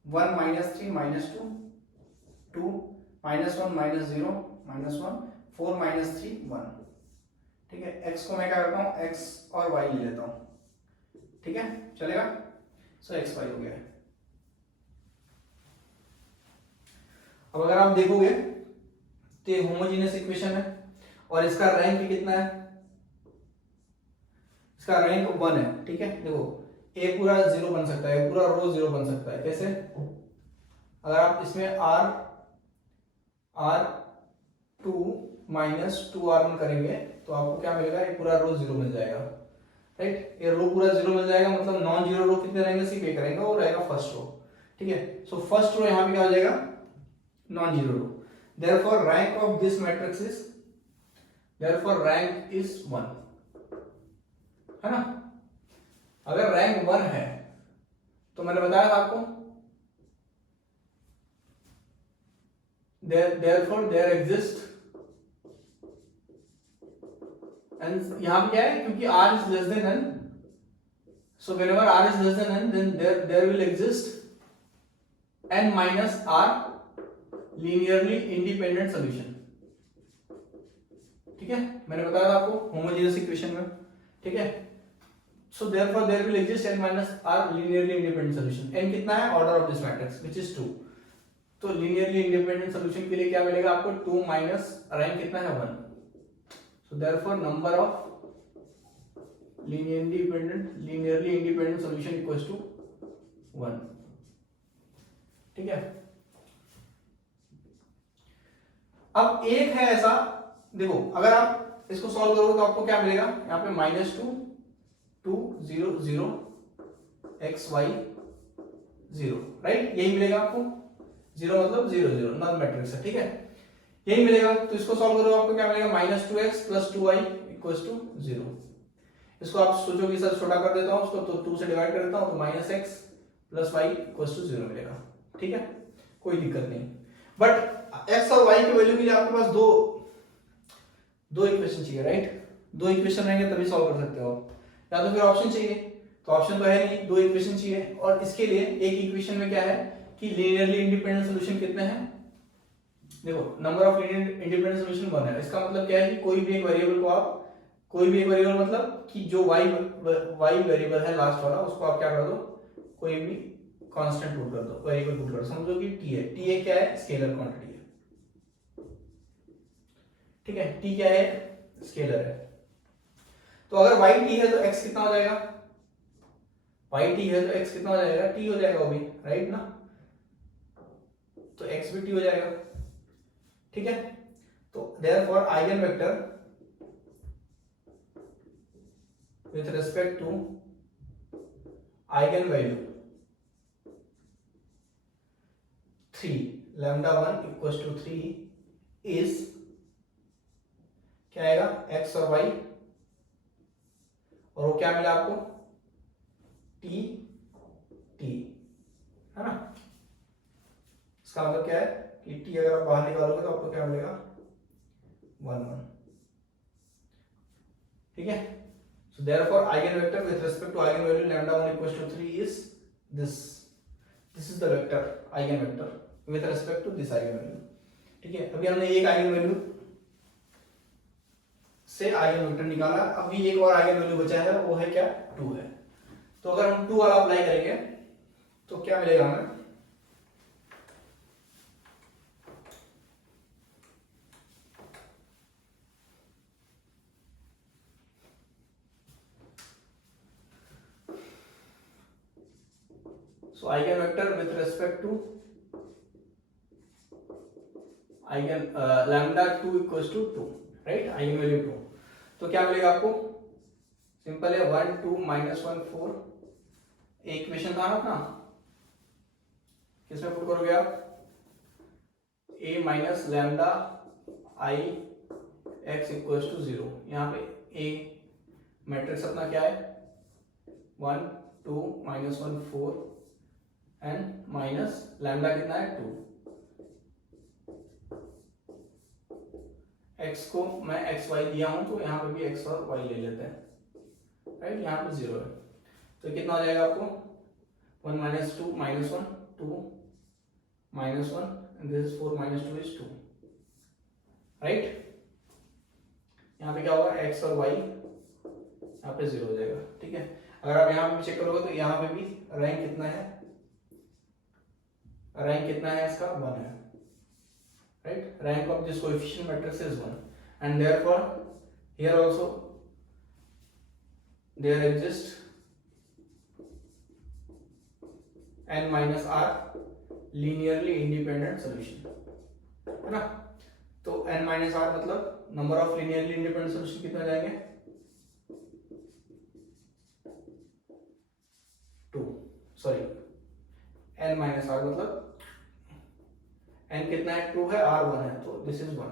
1 minus 3 minus 2 2 minus 1 minus 0 minus 1 4 minus 3 1। ठीक है, x को मैं क्या करता हूँ x और y ले लेता हूँ। ठीक है, चलेगा, सो x y हो गया है। अब अगर आप देखोगे तो ये होमोजेनियस इक्वेशन है और इसका रैंक कितना है, इसका रैंक 1 है। ठीक है, देखो a पूरा 0 बन सकता है, पूरा रो 0 बन सकता है। कैसे, अगर आप इसमें r2 माइनस 2r1 करेंगे तो आपको क्या मिलेगा, ये पूरा रो 0 मिल जाएगा। राइट, ये रो पूरा 0 मिल जाएगा, मतलब नॉन जीरो रो कितने रहेंगे, सिर्फ एक रहेगा, वो रहेगा फर्स्ट रो। ठीक है, सो फर्स्ट रो यहाँ पे क्या हो जाएगा non zero row. Therefore rank of this matrix is, therefore rank is 1, है ना। अगर रैंक 1 है तो मैंने बताया था आपको therefore there exist, and यहां पे क्या है क्योंकि r is less than n, so whenever r is less than n then there will exist n minus r linearly independent solution. ठीक है, मैंने बताया था आपको होमोजेनियस इक्वेशन में। ठीक है, so therefore there will exist n minus r linearly independent solution. n कितना है, order of this matrix which is 2। तो लीनियरली इंडिपेंडेंट सॉल्यूशन के लिए क्या मिलेगा आपको 2 माइनस रैंक कितना है 1। So therefore number of linearly independent solution equals to 1। ठीक है, अब एक है ऐसा, देखो अगर आप इसको सॉल्व करोगे तो आपको क्या मिलेगा, यहाँ पे माइनस 2 2 0 0 x y 0, राइट, यही मिलेगा आपको। 0 मतलब 0 0 नॉन मैट्रिक्स है। ठीक है, यही मिलेगा, तो इसको सॉल्व करोगे आपको क्या मिलेगा minus 2x plus 2y equals to 0। इसको आप सोचोगे सर छोटा कर देता हूँ उसको, तो 2 से डिवाइड कर देता हूँ तो minus x plus y equals to 0 मिलेगा। ठीक है, कोई दिक्कत नहीं, बट x और y की वैल्यू के लिए आपके पास दो इक्वेशन चाहिए। राइट, दो इक्वेशन रहेंगे तभी सॉल्व कर सकते हो आप, या तो फिर ऑप्शन चाहिए, तो ऑप्शन तो है नहीं, दो इक्वेशन चाहिए। और इसके लिए एक इक्वेशन में क्या है कि लीनियरली इंडिपेंडेंट सॉल्यूशन कितने हैं, देखो number of linear independent solution 1 है। इसका मतलब क्या है कि कोई भी एक वेरिएबल को आप, कोई भी एक वेरिएबल मतलब कि जो y वेरिएबल है लास्ट वाला, उसको आप क्या कर दो, कोई भी कांस्टेंट पुट कर दो, वेरिएबल पुट कर दो। समझो कि t है, t एक क्या है स्केलर क्वांटिटी है। ठीक है, t क्या है स्केलर है। तो अगर y t है तो x कितना हो जाएगा, y t है तो x कितना हो जाएगा, t हो जाएगा वो भी, राइट ना, तो x भी t हो जाएगा। ठीक है, तो therefore eigenvector with respect to eigen value 3 lambda 1 equals to 3 is क्या आएगा x और y, और वो क्या मिला आपको t है ना। इसका मतलब क्या है कि t अगर आप बाहर निकालोगे तो आपको क्या मिलेगा 1 1। ठीक है, so therefore eigenvector with respect to eigen value lambda 1 equals to 3 is this is the vector eigenvector with respect to this eigenvalue. ठीक है, अभी हमने एक आइगन वैल्यू से आइगन वेक्टर निकाला। अभी एक और आइगन वैल्यू बचा है, वो है क्या, 2 है। तो अगर हम 2 वाला अप्लाई करेंगे तो क्या मिलेगा हमें, so eigenvector with respect to eigen lambda 2 equals to 2, right, eigen value 2। तो क्या मिलेगा आपको, सिंपल है, 1 2 -1 4, एक इक्वेशन था ना अपना, किसमें पुट करोगे आप, a minus lambda i x equals to 0। यहाँ पे a मैट्रिक्स अपना क्या है, 1 2 -1 4 एंड माइनस लैम्डा कितना है, 2। x को मैं एक्स वाई दिया हूं तो यहाँ पे भी x और y ले लेते हैं, राइट, यहाँ पे 0 है। तो कितना हो जाएगा आपको, 1 - 2 -1 2 -1 and this is 4 - 2 is 2, right. यहाँ पे क्या होगा, x और y यहाँ पे 0 हो जाएगा, ठीक है। अगर आप यहाँ पे चेक करोगे तो यहाँ पे भी रैंक कितना है, रैंक कितना है इसका, 1 है, right, rank of this coefficient matrix is 1 and therefore here also there exists n minus r linearly independent solution, है ना। तो n minus r मतलब number of linearly independent solution कितना जाएंगे, 2, सॉरी n minus r मतलब n कितना है, 2 है, r 1 है, तो this is 1।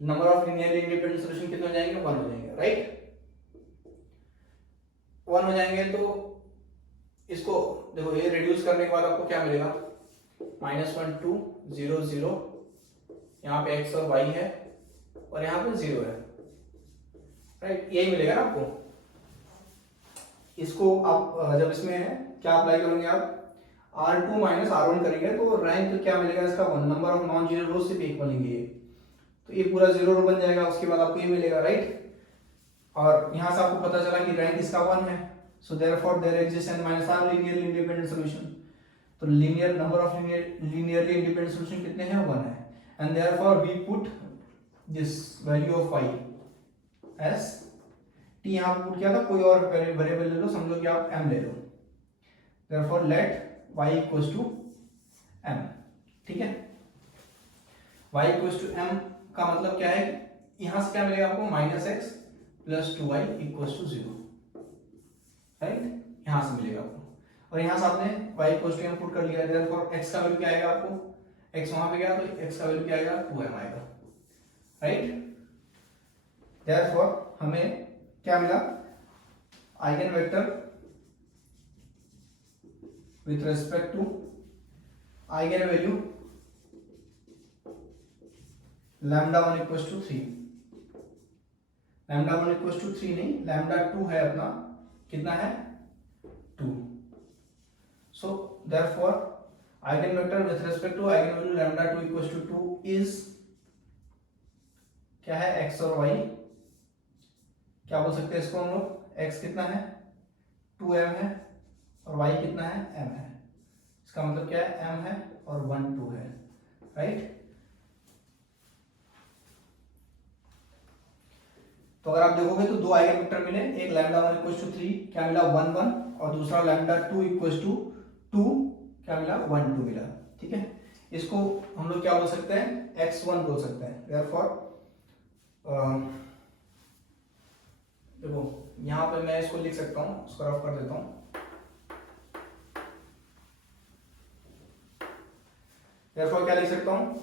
Number of linearly independent solution कितने हो जाएंगे, 1 हो जाएंगे, राइट, 1 हो जाएंगे। तो इसको देखो, ये रिड्यूस करने के बाद आपको क्या मिलेगा, -1 2 0 0, यहाँ पे x और y है और यहाँ पे 0 है, राइट, यही मिलेगा ना आपको। इसको आप जब इसमें है क्या अप्लाई करोगे आप, R2 माइनस R1 करेंगे तो रैंक क्या मिलेगा इसका, 1। नंबर ऑफ नॉन जीरो रोज सिर्फ एक बनेंगे ये, तो ये पूरा 0 रो बन जाएगा, उसके बाद आपको ये मिलेगा, राइट। और यहाँ से आपको पता चला कि रैंक इसका 1 है, so therefore there exist n minus r linearly independent solution. तो linear number of linearly independent solution कितने हैं, 1 है, and therefore we put this value of y as t, यहाँ पुट किया था, कोई और वेरिएबल ले लो, समझो कि आप m ले लो, therefore let y equals to m, ठीक है। y इक्वल्स टू m का मतलब क्या है, यहां से क्या मिलेगा आपको, -x + 2y equals to 0, right, यहां से मिलेगा आपको। और यहां से आपने y equals to m put कर लिया, देयरफॉर x का वैल्यू क्या आएगा आपको, x वहां पे गया तो x का वैल्यू क्या आएगा, 2m आएगा, राइट। देयरफॉर हमें क्या मिला, eigen vector with respect to eigen value lambda 1 equals to 3, lambda 1 equals to 3 नहीं, lambda 2 है अपना, कितना है, 2। so therefore eigen vector with respect to eigen value lambda 2 equals to 2 is क्या है, x और y, क्या बोल सकते हैं इसको हम लोग, x कितना है, 2m है, और y कितना है, m है। इसका मतलब क्या है, m है और 1 2 है, राइट। तो अगर आप देखोगे तो दो आइगन वेक्टर मिले, एक लैम्डा 1 इक्वल्स टू 3 क्या मिला, 1 1, और दूसरा लैम्डा 2 इक्वल्स टू 2 क्या मिला, 1 2 मिला, ठीक है। इसको हम लोग क्या बोल सकते हैं, x1 बोल सकते हैं। देयरफॉर देखो यहाँ पे मैं इसको लिख सकता हूँ, इसको रफ कर देता हूँ। देयरफॉर क्या लिख सकता हूँ,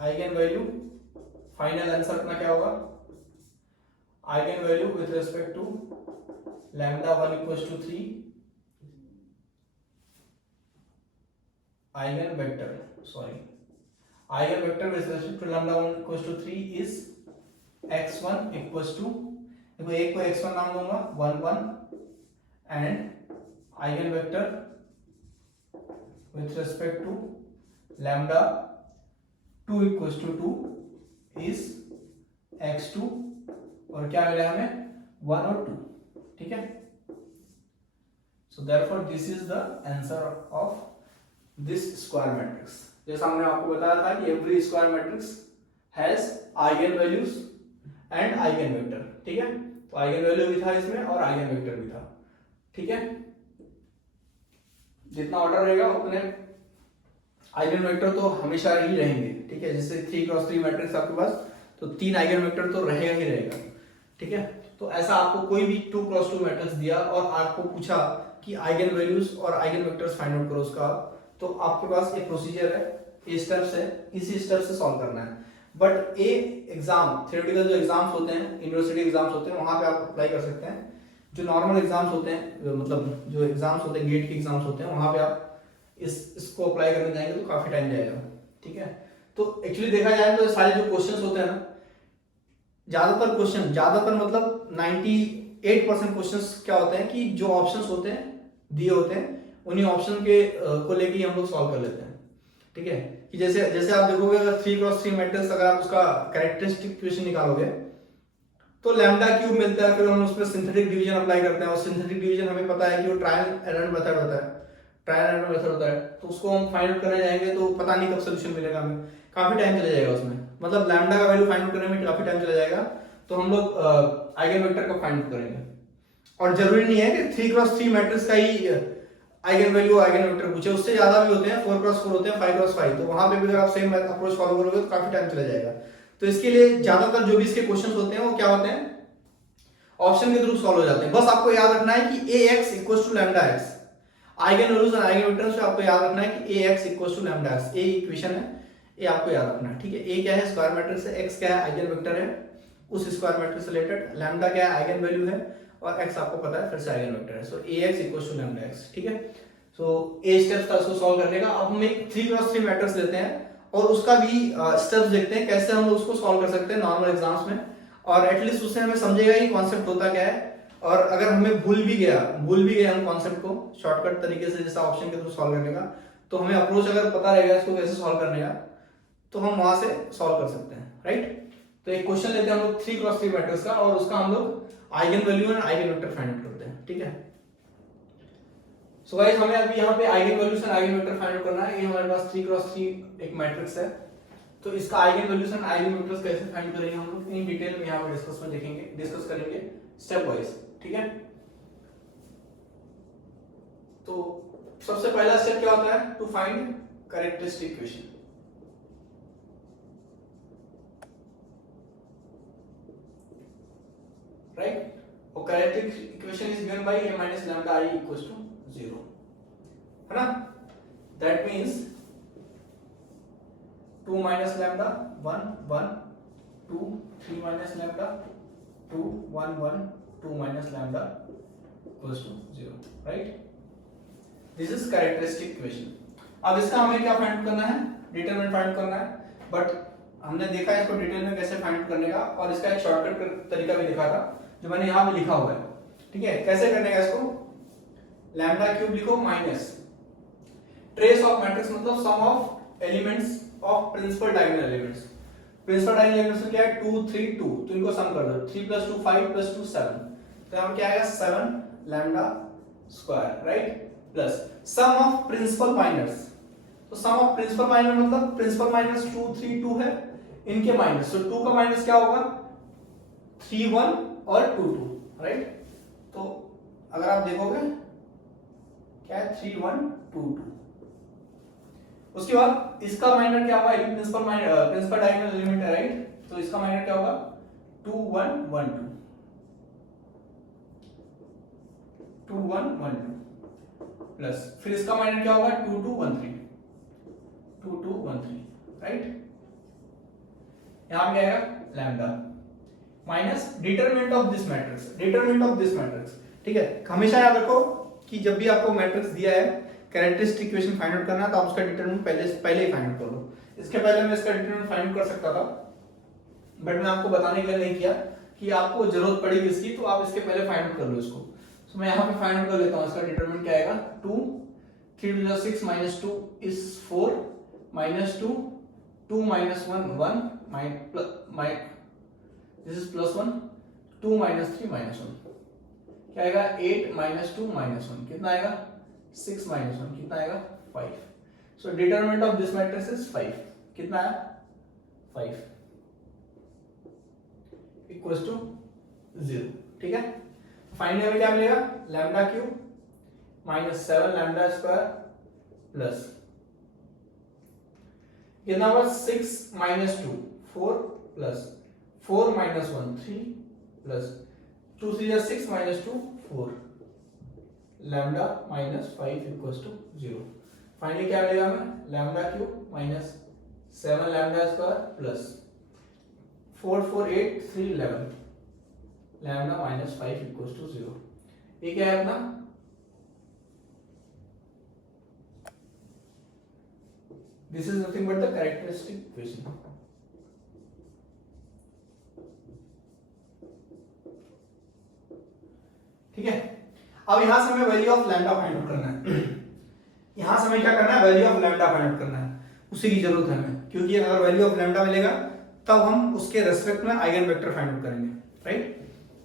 आइगन वैल्यू, फाइनल आंसर अपना क्या होगा, eigenvalue with respect to lambda 1 equals to 3, eigenvector with respect to lambda 1 equals to 3 is x1 equals to, देखो एक को x1 नाम दूंगा, 1 1, and eigenvector with respect to lambda 2 equal to 2 is x2 और क्या मिला हमें 1 और 2, ठीक है। So therefore this is the answer of this square matrix. जैसा हमने आपको बताया था कि every square matrix has eigen values and eigen vector, ठीक है। तो आइगन वैल्यू भी था इसमें और आइगन वेक्टर भी था, ठीक है। जितना ऑर्डर रहेगा उतने आइगन वेक्टर तो हमेशा ही रहेंगे, ठीक है। जैसे 3x3 मैट्रिक्स आपके पास तो 3 आइगन वेक्टर तो रहेगा ही रहेगा, ठीक है। तो ऐसा आपको कोई भी 2x2 मैट्रिक्स दिया और आपको पूछा कि आइगन वैल्यूज और आइगन वेक्टर्स फाइंड आउट करो उसका, तो आपके पास एक प्रोसीजर है, ये स्टेप्स है, इसी स्टेप से सॉल्व करना है। बट ए एग्जाम थ्योरेटिकल जो एग्जाम्स होते हैं, यूनिवर्सिटी एग्जाम्स होते हैं, वहां पे आप अप्लाई कर सकते हैं। जो नॉर्मल एग्जाम्स होते हैं, मतलब जो एग्जाम्स होते हैं, गेट के एग्जाम्स होते हैं, वहां पे आप इसको अप्लाई करने जाएंगे तो काफी टाइम जाएगा, ठीक है। तो एक्चुअली देखा जाए तो सारे जो क्वेश्चंस होते हैं ना, ज्यादातर मतलब 98% क्वेश्चंस क्या होते हैं कि जो ऑप्शंस होते हैं दिए होते हैं उन्हीं ऑप्शन के को लेके ही हम लोग सॉल्व कर लेते हैं, ठीक है। कि जैसे आप देखोगे अगर 3x3 मैट्रिक्स अगर आप उसका कैरेक्टरिस्टिक इक्वेशन निकालोगे तो लैम्डा क्यूब मिलता है, फिर हम उसमें सिंथेटिक डिवीजन अप्लाई करते हैं और सिंथेटिक डिवीजन हमें पता है कि वो ट्रायल एरर मेथड होता है, तो उसको हम फाइंड आउट करने जाएंगे तो पता नहीं कब सोल्यूशन मिलेगा, हमें काफी टाइम चला जाएगा उसमें, मतलब लैम्डा का वैल्यू फाइंड आउट करने में काफी टाइम चला जाएगा। तो हम लोग आइगन वेक्टर का फाइंड आउट करेंगे और जरूरी नहीं है कि 3x3 मैट्रिक्स का ही आइगन वैल्यू आइगन वेक्टर पूछे, उससे ज्यादा भी होते हैं, 4x4 होते हैं, 5x5, तो वहां पे भी अगर आप सेम अप्रोच फॉलो करोगे तो काफी टाइम चला जाएगा। तो इसके लिए ज्यादातर जो भी इसके क्वेश्चंस होते हैं वो क्या होते हैं, ऑप्शन के थ्रू सॉल्व हो जाते हैं। बस आपको याद रखना है कि ax equals to lambda x, eigenvalues और आइगन वेक्टर्स से आपको याद रखना है कि ax equals to lambda x, ये इक्वेशन है, ये आपको याद रखना है, ठीक है। a क्या है, स्क्वायर मैट्रिक्स है, x क्या है, आइगन वेक्टर है उस स्क्वायर मैट्रिक्स से रिलेटेड, लैम्डा क्या है, आइगन वैल्यू है, और x आपको पता है फिर से आइगन वेक्टर है। So ax equals to lambda x, ठीक है। सो ए स्टेप्स था उसको सॉल्व करने का। अब हम एक 3x3 मैट्रिक्स लेते हैं और उसका भी स्टेप्स देखते हैं कैसे हम उसको सॉल्व कर सकते हैं नॉर्मल एग्जाम्स में, और एटलीस्ट उससे हमें समझेगा कि कॉन्सेप्ट होता क्या है। और अगर हमें भूल भी गए हम कॉन्सेप्ट को शॉर्टकट तरीके से जैसा ऑप्शन के थ्रू सॉल्व करने का, तो हमें अप्रोच अगर पता रहेगा इसको कैसे सॉल्व करने का तो हम वहां से सॉल्व कर सकते हैं, राइट। तो एक क्वेश्चन लेते हैं हम लोग 3x3 मैट्रिक्स का और उसका हम लोग आइगन वैल्यू और आइगन वेक्टर फाइंड आउट करते हैं, ठीक है। सो गाइस हमें अभी यहाँ पे आइगन वैल्यूज और आइगन वेक्टर फाइंड आउट करना है। ये हमारे पास 3x3 एक मैट्रिक्स है, तो इसका आइगन वैल्यूज और आइगन वेक्टर्स कैसे फाइंड करेंगे हम लोग इन डिटेल में यहाँ पे डिस्कस करेंगे स्टेप वाइज, ठीक है। तो सबसे पहला स्टेप क्या होता है, to find characteristic equation, right. और characteristic equation is given by a minus lambda I equals to 0, है ना। That means 2 minus lambda 1 1 2 3 minus lambda 2 1 1 2 minus lambda equals to 0, right? This is characteristic equation. अब इसका हमें क्या find करना है, determinant find करना है, बट हमने देखा इसको डिटेल में कैसे फाइंड करने का, और इसका एक शॉर्टकट तरीका भी दिखा था जो मैंने यहाँ पे लिखा हुआ है, ठीक है। कैसे करने का इसको, लैम्डा क्यूब लिखो माइनस ट्रेस ऑफ मैट्रिक्स, मतलब sum of elements of principal diagonal elements. Principal diagonal elements क्या है 2 3 2, तो इनको सम कर दो, 3 + 2 5 + 2 7, तो यहाँ पे क्या आएगा 7 lambda square, right, plus sum of principal minors, तो सम ऑफ प्रिंसिपल माइनर मतलब प्रिंसिपल माइनस 2 3 2 है, इनके माइनस, तो 2 का माइनस क्या होगा 3 1 और 2 2, राइट। तो अगर आप देखोगे क्या है 3 1 2 2, उसके बाद इसका माइनर क्या होगा, प्रिंसिपल डायगोनल एलिमेंट है, राइट, तो इसका माइनर क्या होगा 2 1 1 2 2 1 1 2, प्लस फिर इसका माइनर क्या होगा 2 2 1 3 2 2 1 3, राइट। यहां पे आएगा lambda minus determinant of this matrix, ठीक है। हमेशा याद रखो कि जब भी आपको मैट्रिक्स दिया है कैरेक्टरिस्टिक इक्वेशन फाइंड आउट करना है तो आप उसका डिटरमिनेंट पहले ही फाइंड आउट कर लो। इसके पहले मैं इसका डिटरमिनेंट फाइंड आउट कर सकता था, बट मैं आपको बताने के लिए नहीं किया कि आपको जरूरत पड़ेगी इसकी, तो आप इसके पहले फाइंड आउट कर लो इसको। तो मैं यहाँ पे फाइंड आउट कर लेता हूँ, इसका डिटरमिनेंट क्या आएगा 2 3 to the 6 - 2 is 4 - 2 2 minus 1 1 this is plus 1 2 minus 3 minus 1 क्या आएगा 8 minus 2 minus 1 कितना आएगा 6 minus 1 कितना आएगा 5. So determinant of this matrix is 5. कितना है 5 equals to 0. ठीक है. फाइनली हमें क्या मिलेगा lambda cube minus 7 lambda square plus कितना होगा 6 minus 2 4 plus 4 minus 1 3 plus 2 3 is 6 minus 2 4 lambda minus 5 equals to 0. Finally क्या मिलेगा हमें lambda cube minus 7 lambda square plus 4 4 8 3 11 lambda minus 5 equals to 0. ये क्या है अपना this is nothing but the characteristic equation. ठीक है. अब यहां से हमें value of lambda find out करना है. यहां से हमें क्या करना है value of lambda find out करना है. उसी की जरूरत है हमें क्योंकि अगर वैल्यू ऑफ लैम्डा मिलेगा तब हम उसके रेस्पेक्ट में आइगन वेक्टर फाइंड आउट करेंगे. राइट.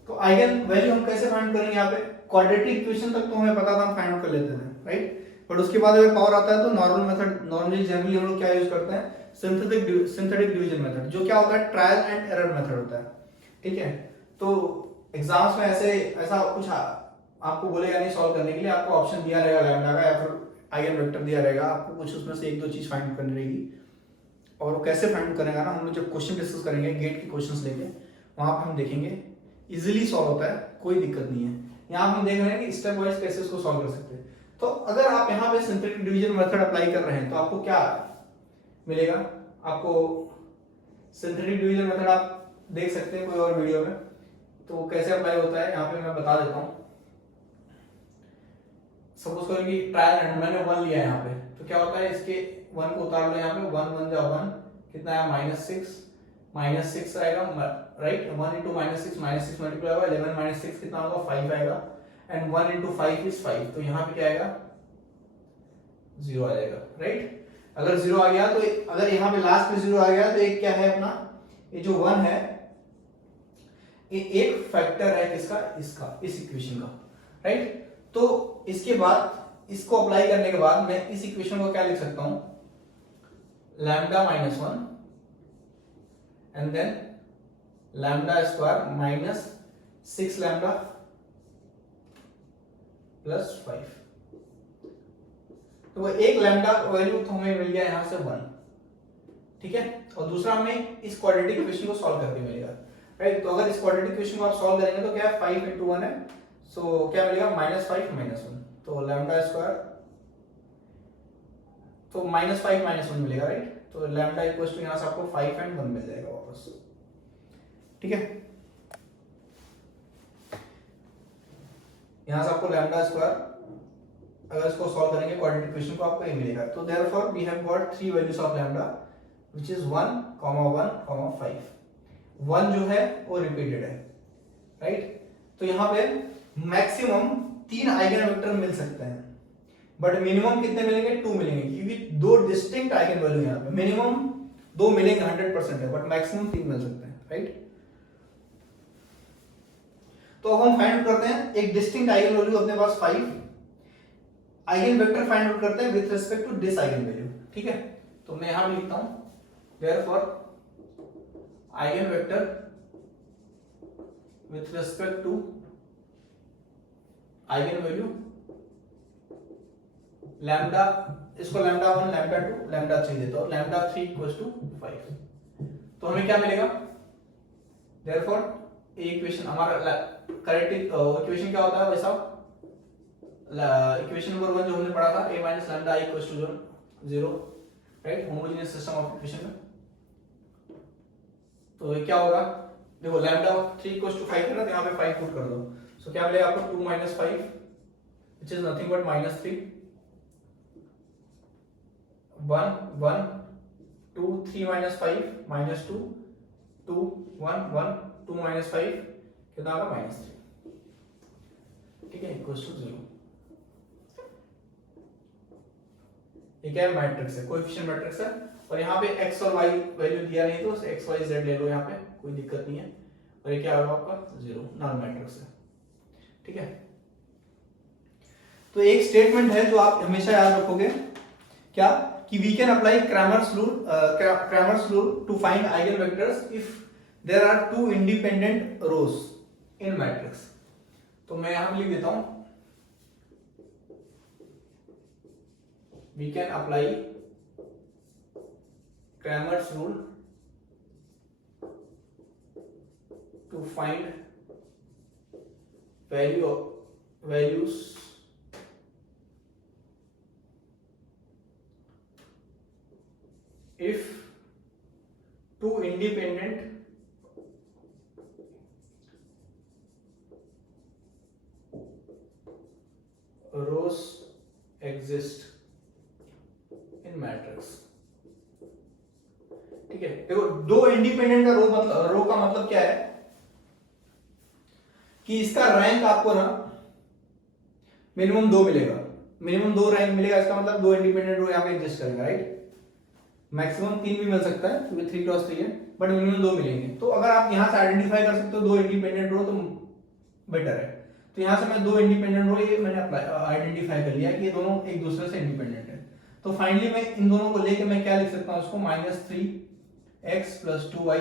तो आइगन वैल्यू हम कैसे फाइंड करेंगे यहाँ पे क्वाड्रेटिक इक्वेशन तक तो हमें पता था हम फाइंड आउट कर लेते थे. राइट. बट उसके बाद अगर पावर आता है तो नॉर्मल मेथड नॉर्मली जनरली हम लोग क्या यूज करते हैं सिंथेटिक डिवीजन मेथड जो क्या होता है ट्रायल एंड एरर मेथड होता है. ठीक है. तो एग्जाम्स में ऐसा कुछ आपको बोलेगा नहीं सॉल्व करने के लिए. आपको ऑप्शन दिया रहेगा लैम्डा का या फिर आइगन वेक्टर दिया रहेगा. आपको कुछ उसमें से एक दो चीज फाइंड करनी रहेगी और वो कैसे फाइंड करेगा ना हम लोग जब क्वेश्चन डिस्कस करेंगे गेट के क्वेश्चंस लेके वहां पर हम देखेंगे इजीली सॉल्व होता है. कोई दिक्कत नहीं है. यहाँ हम देख रहे हैं कि स्टेप वाइज कैसे उसको सॉल्व कर सकते हैं. तो अगर आप यहाँ पे सिंथेटिक डिवीजन मेथड अप्लाई कर रहे हैं तो आपको क्या मिलेगा. आपको सिंथेटिक डिवीजन मेथड आप देख सकते हैं कोई और वीडियो में. तो कैसे अप्लाई होता है यहाँ पे मैं बता देता हूँ. सपोज करो कि ट्रायल एंड मैंने 1 लिया है यहाँ पे तो क्या होता है इसके 1 को उतार लो. यहाँ पे 1 1 जा 1 कितना है माइनस 6 आएगा. राइट. 1 into -6 मल्टीप्लाई होगा 11 minus 6 कितना होगा 5 आएगा एंड 1 into 5 is 5. तो यहाँ पे क्या आएगा 0 आ जाएगा. राइट. अगर 0 आ गया तो अगर यहाँ पे लास्ट में 0 आ गया तो एक क्या है अपना ये जो 1 है ये एक फैक्टर है किसका इसका इस इक्वेशन का. राइट. तो इसके बाद इसको अप्लाई करने के बाद मैं इस इक्वेशन को क्या लिख सकता हूं lambda minus 1 and then lambda square minus 6 lambda plus 5. तो वो एक लैम्डा वैल्यू तो हमें मिल गया यहां से 1. ठीक है. और दूसरा हमें इस क्वाड्रेटिक इक्वेशन को सॉल्व करके मिलेगा. राइट. तो अगर इस क्वाड्रेटिक इक्वेशन को आप सॉल्व करेंगे तो क्या है 5 into 1 है. सो क्या मिलेगा -5 -1. तो लैम्डा स्क्वायर तो -5 -1 मिलेगा. राइट. तो लैम्डा इक्वल्स टू यहां से आपको 5 and 1 मिल जाएगा वापस. ठीक है. यहां से आपको लैम्डा स्क्वायर अगर इसको सॉल्व करेंगे क्वाड्रेटिक इक्वेशन को आपको ये मिलेगा. तो therefore we have got 3 values of lambda which is 1, 1, 5. 1 जो है वो रिपीटेड है. राइट. तो यहां पे मैक्सिमम 3 आइगन वेक्टर मिल सकते हैं बट मिनिमम कितने मिलेंगे 2 मिलेंगे क्योंकि 2 डिस्टिंक्ट आइगन वैल्यू यहां पे. मिनिमम 2 मिलेंगे 100% है बट मैक्सिमम 3 मिल सकते हैं. राइट. तो अब हम फाइंड करते हैं एक डिस्टिंक्ट आइगन वैल्यू अपने पास 5 आइगन वेक्टर फाइंड आउट करते हैं with respect to this eigenvalue. ठीक है. तो मैं यहां भी लिखता हूं therefore eigen vector with respect to eigen value lambda इसको लैम्डा 1 लैम्डा 2 लैम्डा 3 देता हूं. Lambda 3 equals to 5. तो हमें क्या मिलेगा देयरफॉर इक्वेशन हमारा करेक्ट इक्वेशन क्या होता है वैसा इक्वेशन नंबर 1 जो हमने पढ़ा था a minus lambda i equals to 0. Right. Homogeneous system of equation में. तो ये क्या होगा देखो लैम्डा 3 equals to 5 है ना तो यहां पे 5 पुट कर दो. सो क्या मिलेगा आपको 2 minus 5 which is nothing but -3 1 1 2 3 minus 5 -2 2 1 1 2 minus 5 कितना होगा -3. ठीक है इक्वल्स टू 0. ये क्या है मैट्रिक्स है कोएफिशिएंट मैट्रिक्स है और यहाँ पे x और y वैल्यू दिया नहीं तो x y z ले लो, यहाँ पे कोई दिक्कत नहीं है। और ये क्या होगा आपका 0, नल मैट्रिक्स है। ठीक है, तो एक स्टेटमेंट है जो आप हमेशा याद रखोगे, क्या कि we can apply Cramer's rule to find eigenvectors if there are two independent rows in matrix. तो मैं यहां लिख देता हूं, we can apply Cramer's rule to find values if two independent rows exist in matrix। ठीक है, देखो दो इंडिपेंडेंट का रो का मतलब क्या है कि इसका रैंक आपको ना मिनिमम 2 मिलेगा, मिनिमम 2 रैंक मिलेगा, इसका मतलब 2 इंडिपेंडेंट रो यहाँ पे एग्जिस्ट करेगा, राइट। मैक्सिमम 3 भी मिल सकता है क्योंकि 3 क्रॉस 3 है, बट मिनिमम 2 मिलेंगे। तो अगर आप यहाँ से आइडेंटिफाई कर सकते हो 2 इंडिपेंडेंट रो तो बेटर है। तो यहाँ से मैं 2 इंडिपेंडेंट रो ये मैंने आइडेंटिफाई कर लिया कि ये दोनों एक दूसरे से इंडिपेंडेंट है। तो फाइनली मैं इन दोनों को लेके मैं क्या लिख सकता हूँ उसको, -3x + 2y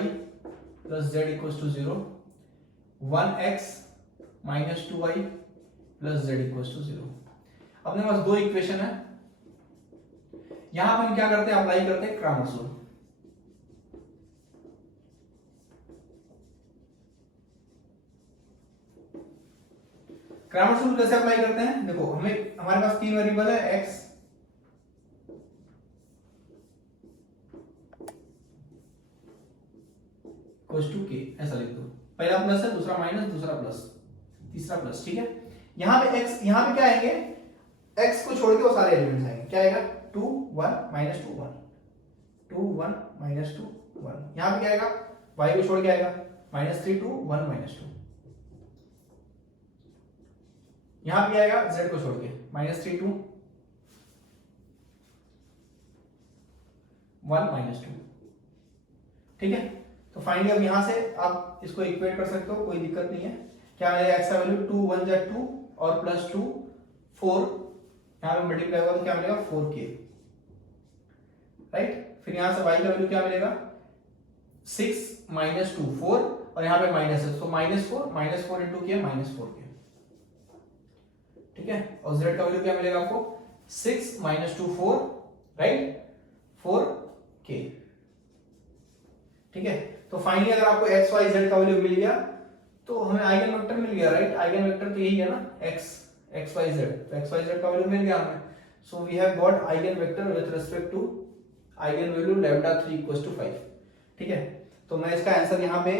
+ z = 0, 1x - 2y + z = 0। अपने पास दो इक्वेशन है, यहां पर हम क्या करते हैं, अप्लाई करते हैं क्रैमर्स रूल। क्रैमर्स रूल कैसे अप्लाई करते हैं, देखो हमें हमारे पास 3 वेरिएबल है, x = k, ऐसा लिख दो। पहला प्लस है, दूसरा माइनस, दूसरा प्लस, तीसरा प्लस। ठीक है, यहां पे x, यहां पे क्या आएंगे, x को छोड़ के वो सारे एलिमेंट्स आएंगे। क्या आएगा, 2 1 -2 1, 2 1 -2 1। यहां पे क्या आएगा, y को छोड़ के आएगा -3 2 1 -2। यहां पे आएगा z को छोड़ के -3 2 1 -2। ठीक है, तो फाइनली अब यहां से आप इसको इक्वेट कर सकते हो, कोई दिक्कत नहीं है। क्या मिलेगा, x का वैल्यू 2 1 जा 2 और +2 4, यहां पे मल्टीप्लाई होगा तो क्या मिलेगा 4k, राइट। फिर यहां से y का वैल्यू क्या मिलेगा, 6 - 2 4 और यहां पे माइनस है तो -4 × k -4k। ठीक है, और z का वैल्यू क्या मिलेगा आपको, 6 - 2 4, राइट, 4k। ठीक है, तो फाइनली अगर आपको x y z का वैल्यू मिल गया तो हमें आइगन वेक्टर मिल गया, राइट। आइगन वेक्टर तो यही है ना, x y z, तो x y z का वैल्यू मिल गया हमें। So we have got eigen vector with respect to eigen value λ3 = 5। ठीक है, तो मैं इसका आंसर यहाँ पे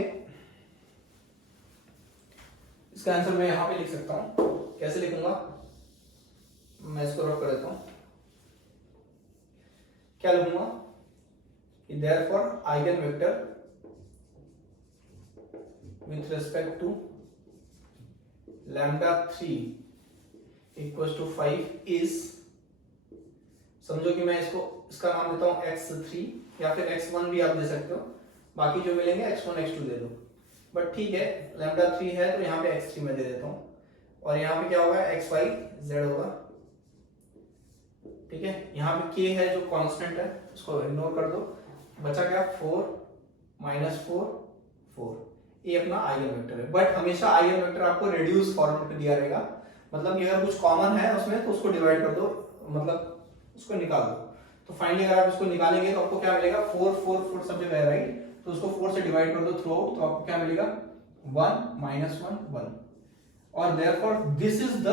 लिख सकता हूं। कैसे लिखूंगा, मैं इसको रख कर देता हूं। क्या लिखूंगा कि therefore eigen vector with respect to λ3 = 5 is, समझो कि मैं इसका नाम देता हूं x3 या फिर x1 भी आप दे सकते हो, बाकी जो मिलेंगे x1 x2 दे दो, बट ठीक है λ3 है तो यहाँ पे x3 में दे देता हूं। और यहाँ पे क्या होगा, x y z होगा। ठीक है, यहाँ पे k है जो कांस्टेंट है, उसको इग्नोर कर दो, बचा क्या 4 -4 4। ये अपना आइगन वेक्टर है, बट हमेशा आइगन वेक्टर आपको रिड्यूस फॉर्म पे दिया रहेगा, मतलब कि अगर कुछ कॉमन है उसमें तो उसको डिवाइड कर दो, मतलब उसको निकाल दो। तो फाइनली अगर आप इसको निकालेंगे तो आपको क्या मिलेगा, 4 4 4 सब जगह है, राइट। तो उसको 4 से डिवाइड कर दो थ्रू आउट, तो आपको क्या मिलेगा 1 -1 1। और therefore this is the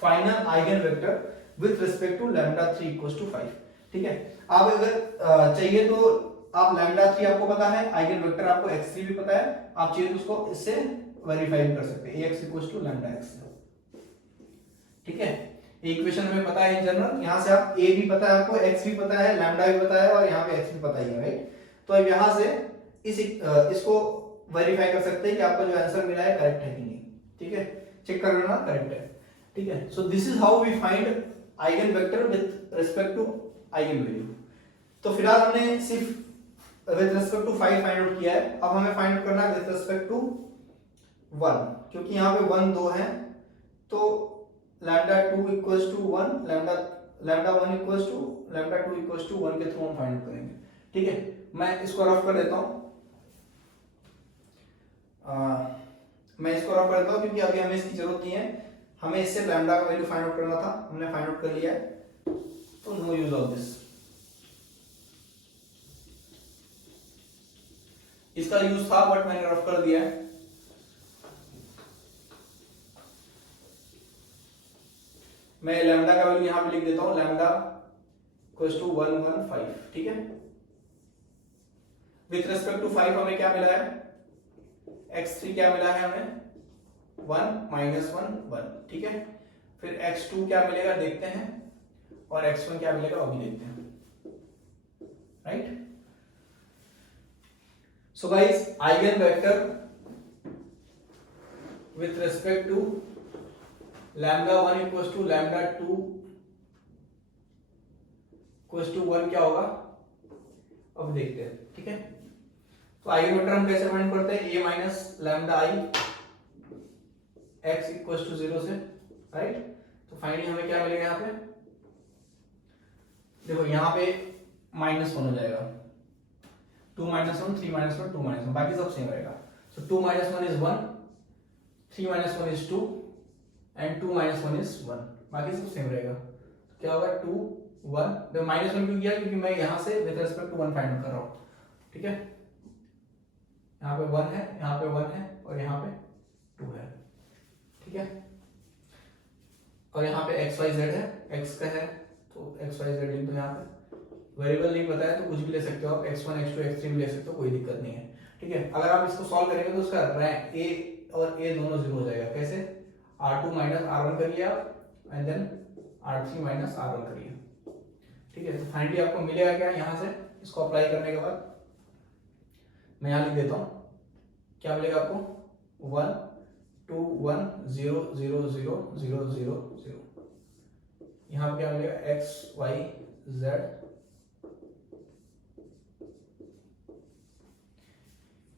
final eigen vector with respect to λ3 = 5। ठीक है, आप अगर चाहिए तो आप λ3 आपको पता है, आइगन वेक्टर आपको x3 भी पता है, आप चाहिए तो उसको इससे वेरीफाई भी कर सकते हैं, ax = λx। ठीक है, इक्वेशन हमें पता है इन जनरल, यहां से आप a भी पता है आपको, x भी पता है, लैम्डा भी पता है और यहाँ पे x भी पता ही है, राइट। तो अब यहां से इसको वेरीफाई कर सकते हैं कि आपका जो आंसर मिला है करेक्ट है कि नहीं। ठीक है, चेक कर लेना करेक्ट है। ठीक है, so this is how we find eigen vector with respect to eigen value. तो फिलहाल हमने सिर्फ with respect to 5 find out किया है, अब हमें फाइंड आउट करना है विद रिस्पेक्ट टू 1, क्योंकि यहाँ पे 1 2 है, तो lambda 2 equals to 1, lambda 1 equals to lambda 2 equals to 1 के थ्रू हम फाइंड आउट करेंगे। ठीक है, मैं इसको रफ कर देता हूँ, क्योंकि अभी हमें इसकी जरूरत नहीं है, हमें इससे लैम्डा का वैल्यू फाइंड आउट करना था, हमने फाइंड आउट कर लिया है, तो नो यूज ऑफ दिस। इसका यूज था बट मैंने रफ कर दिया है। मैं लैम्डा का वैल्यू यहां पे लिख देता हूं, लैम्डा इक्वल्स टू 115। ठीक है, विथ रिस्पेक्ट टू 5 हमें क्या मिला है, x3 क्या मिला है हमें 1 -1 1। ठीक है, फिर x2 क्या मिलेगा देखते हैं, और x1 क्या मिलेगा वो भी देखते हैं। Right, so guys eigenvector with respect to lambda 1 equals to lambda 2 equals to 1 क्या होगा, अब देखते हैं। ठीक है, तो आइगन वेक्टर हम कैसे फाइंड करते हैं, a minus lambda i x equals to 0 से। राइट, तो फाइनली हमें क्या मिलेगा, यहाँ पे देखो यहाँ पे -1 हो जाएगा, 2 - 1 3 - 1 2 - 1, बाकी सब सेम रहेगा। सो 2 - 1 इज 1, 3 - 1 इज 2 एंड 2 - 1 इज 1, बाकी सब सेम रहेगा। तो क्या होगा 2 1, तो -1 क्यों किया, क्योंकि मैं यहाँ से विद रिस्पेक्ट टू 1 फाइंड कर रहा हूँ। ठीक है, यहाँ पे 1 है, यहाँ पे 1 है, और यहाँ पे 2 है। ठीक है, और यहाँ पे x y z है, x का है तो x y z लिख दो। यहाँ पे वेरिएबल नहीं पता है तो कुछ भी ले सकते हो आप, x1 x2 x3 भी ले सकते हो, कोई दिक्कत नहीं है। ठीक है, अगर आप इसको सॉल्व करेंगे तो उसका रैंक a और a दोनों 0 हो जाएगा। कैसे, r2 माइनस r1 करिए आप, and then r3 minus r1 करिए। ठीक है, तो फाइनली आपको मिलेगा क्या, यहाँ से इसको अप्लाई करने के बाद मैं यहाँ लिख देता हूँ, क्या मिलेगा आपको 1 2 1 0 0 0 0 0 0। यहाँ पे क्या मिलेगा x y z।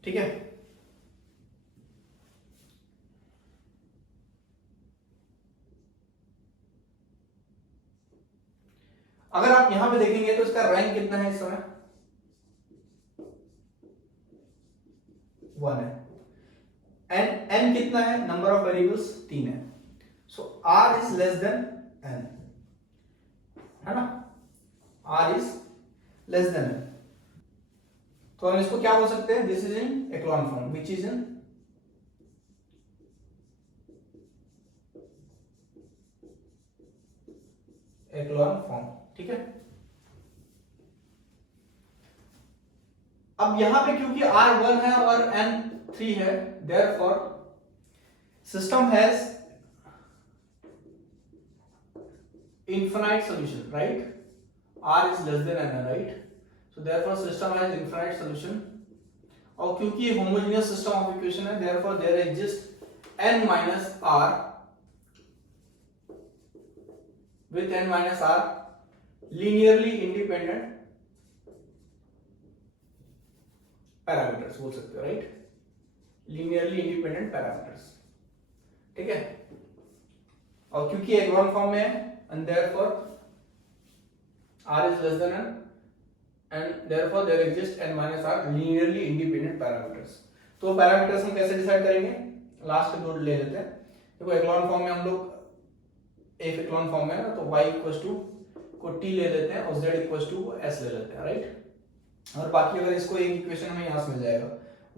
ठीक है, अगर आप यहां पे देखेंगे तो इसका रैंक कितना है इस समय, 1 है, एंड n कितना है, नंबर ऑफ वेरिएबल्स 3 है। So r is less than n, है ना, r is less than n। तो हम इसको क्या बोल सकते हैं, this is in echelon form, which is in echelon form. ठीक है, अब यहां पे क्योंकि r 1 है और n 3 है, therefore system has infinite solution, right? r is less than n, right? So therefore system has infinite solution, और क्योंकि ये homogeneous system of equation है, therefore there exists n minus r with n minus r linearly independent parameters बोल सकते हो, right, linearly independent parameters. ठीक है, और क्योंकि एक्लॉन फॉर्म में है and therefore r is less than n and therefore there exist n minus r linearly independent parameters। तो पैरामीटर्स हम कैसे डिसाइड करेंगे, लास्ट दो ले लेते हैं। देखो एक्लॉन फॉर्म में हम लोग एक एक्लॉन फॉर्म में ना, तो y इक्वल्स टू को t ले लेते हैं और z इक्वल्स टू को s ले लेते हैं, राइट। और बाकी अगर इसको एक इक्वेशन हमें यहां से मिल जाएगा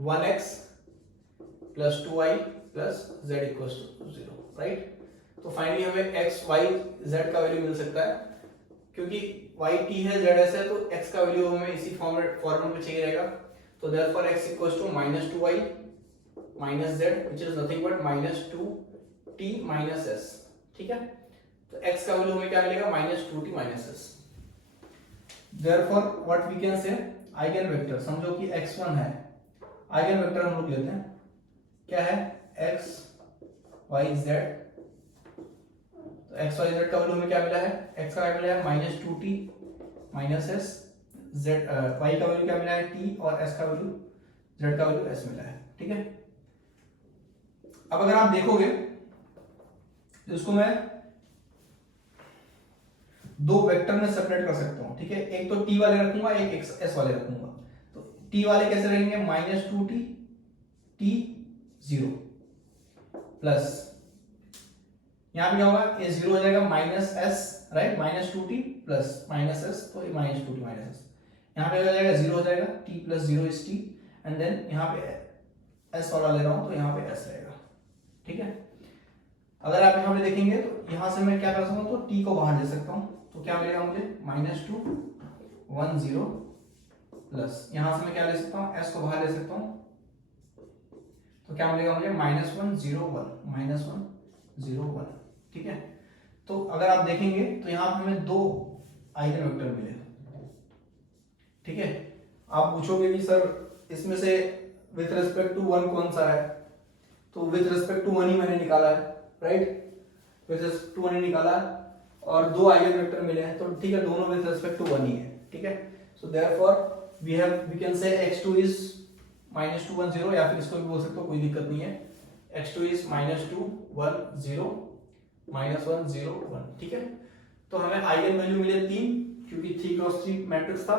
1x plus 2y plus z equals to 0, right. तो फाइनली हमें x y z का वैल्यू मिल सकता है, क्योंकि y t है z s है, तो x का वैल्यू हमें इसी फॉर्मेट में चाहिए रहेगा। तो therefore x equals to -2y minus z which is nothing but -2t minus s। ठीक है, तो x का वैल्यू हमें क्या मिलेगा, -2t minus s। Therefore what we can say, eigenvector समझो कि x1 है, आइगन वेक्टर हम लोग लेते हैं, क्या है x y z। तो x y z का वैल्यू हमें क्या मिला है, x का मिला है -2t minus s, z y का वैल्यू क्या मिला है t और s का वैल्यू z का वैल्यू s मिला है, ठीक है। अब अगर आप देखोगे तो इसको मैं दो वेक्टर में सेपरेट कर सकता हूं, ठीक है। एक तो t वाले रखूंगा, एक s वाले रखूंगा। तो t वाले कैसे रहेंगे, -2t t 0 प्लस यहां पे क्या होगा, ये 0 हो जाएगा -s, right, -2t plus -s, तो ये -2t -s, यहां पे हो जाएगा 0 हो जाएगा, t plus 0 is t, and then यहां पे s वाला ले रहा हूं तो यहां पे s रहेगा, ठीक है। अगर आप यहां पे देखेंगे तो यहां से मैं क्या कर सकता हूं, तो t को बाहर ले सकता हूं, तो क्या मिलेगा मुझे -2 1 0 प्लस यहां से मैं क्या ले सकता हूं, s को बाहर ले सकता हूं, तो क्या मिलेगा मुझे -1 0 1 ठीक है। तो अगर आप देखेंगे तो यहां पे हमें दो आइगन वेक्टर मिले, ठीक है। आप पूछोगे कि सर इसमें से विथ रिस्पेक्ट टू 1 कौन सा है, तो विथ रिस्पेक्ट टू 1 ही मैंने निकाला है, राइट, विथ रिस्पेक्ट टू 1 ही निकाला है, और दो आइगन वेक्टर मिले हैं, तो ठीक है, दोनों विथ रिस्पेक्ट टू 1 ही है, ठीक है। सो देयरफॉर वी कैन से x2 इज -2 1 0, या फिर इसको भी बोल सकते हो, कोई दिक्कत नहीं है, x2 इज -2 1 0 -1 0 1, ठीक है। तो हमें आइगन वैल्यू मिले 3 क्योंकि 3 क्रॉस 3 मैट्रिक्स था,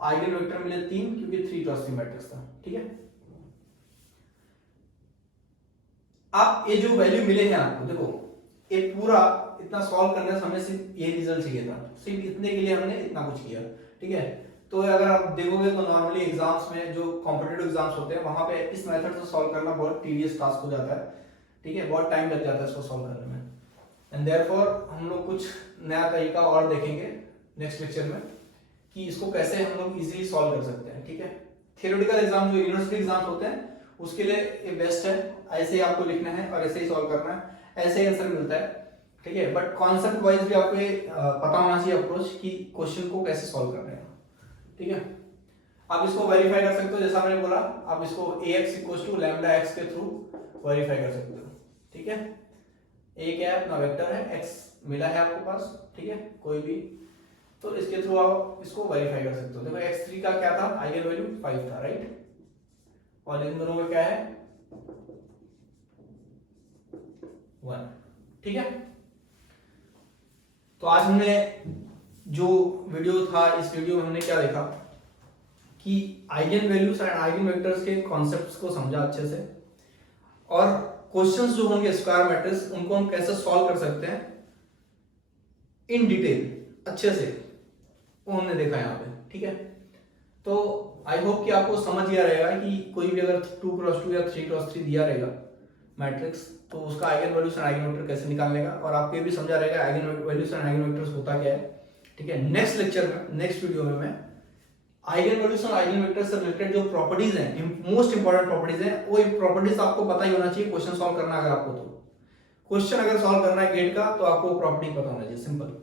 आइगन वेक्टर मिले 3 क्योंकि 3 क्रॉस 3 मैट्रिक्स था, ठीक है। आप ये जो वैल्यू मिले हैं आपको, देखो ये पूरा इतना सॉल्व करने से हमें सिर्फ ये रिजल्ट चाहिए था, सिर्फ इतने के लिए हमने इतना कुछ किया, ठीक है। तो अगर आप देखोगे तो नॉर्मली एग्जाम्स में जो कॉम्पिटिटिव एग्जाम्स होते हैं वहां पे इस मेथड से सॉल्व करना बहुत टीडियस टास्क हो जाता है, ठीक है, बहुत टाइम लग जाता है इसको सॉल्व करने में, एंड देयरफॉर हम लोग कुछ नया तरीका और देखेंगे नेक्स्ट लेक्चर में कि इसको कैसे हम लोग इजीली सॉल्व कर सकते हैं, ठीक है। थियोरेटिकल एग्जाम जो यूनिवर्सिटी एग्जाम्स होते हैं उसके लिए ये बेस्ट है, ऐसे ही आपको लिखना है और ऐसे ही सॉल्व करना है, ऐसे ही आंसर मिलता है, ठीक है। बट कॉन्सेप्ट वाइज भी आपको पता होना चाहिए अप्रोच कि क्वेश्चन को कैसे सॉल्व करना है, ठीक है। आप इसको वेरीफाई कर सकते हो, जैसा मैंने बोला, आप इसको ax = λx के थ्रू वेरीफाई कर सकते हो, ठीक है। a क्या है, अपना वेक्टर है, x मिला है आपके पास, ठीक है, कोई भी, तो इसके थ्रू आप इसको वेरीफाई कर सकते हो। देखो x3 का क्या था, आइगन वैल्यू 5 था, राइट, और इन दोनों का क्या है 1, ठीक है। तो आज हमने जो वीडियो था, इस वीडियो में हमने क्या देखा कि eigen values and eigen vectors के कॉन्सेप्ट्स को समझा अच्छे से, और क्वेश्चंस जो होंगे स्क्वायर मैट्रिक्स उनको हम कैसे सॉल्व कर सकते हैं इन डिटेल अच्छे से, वो हमने देखा यहाँ पे, ठीक है। तो आई होप कि आपको समझ गया रहेगा कि कोई भी अगर 2 क्रॉस 2 या 3 क्रॉस 3 दिया रहेगा मैट्रिक्स, तो उसका eigen values and eigenvector कैसे निकालने का, और आपको ये भी समझा रहेगा eigen values and eigen vectors होता क्या है, ठीक है। नेक्स्ट लेक्चर में, नेक्स्ट वीडियो में मैं आइगन वैल्यूज और आइगन वेक्टर्स से रिलेटेड जो प्रॉपर्टीज हैं, मोस्ट इंपॉर्टेंट प्रॉपर्टीज हैं, वो प्रॉपर्टीज आपको पता ही होना चाहिए क्वेश्चन सॉल्व करना अगर आपको, तो क्वेश्चन अगर सॉल्व करना है गेट का तो आपको प्रॉपर्टी पता होना चाहिए, सिंपल।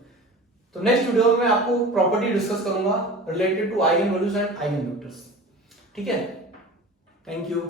तो नेक्स्ट वीडियो में मैं आपको प्रॉपर्टी डिस्कस करूंगा related to eigenvalues and eigen vectors, ठीक है। Thank you.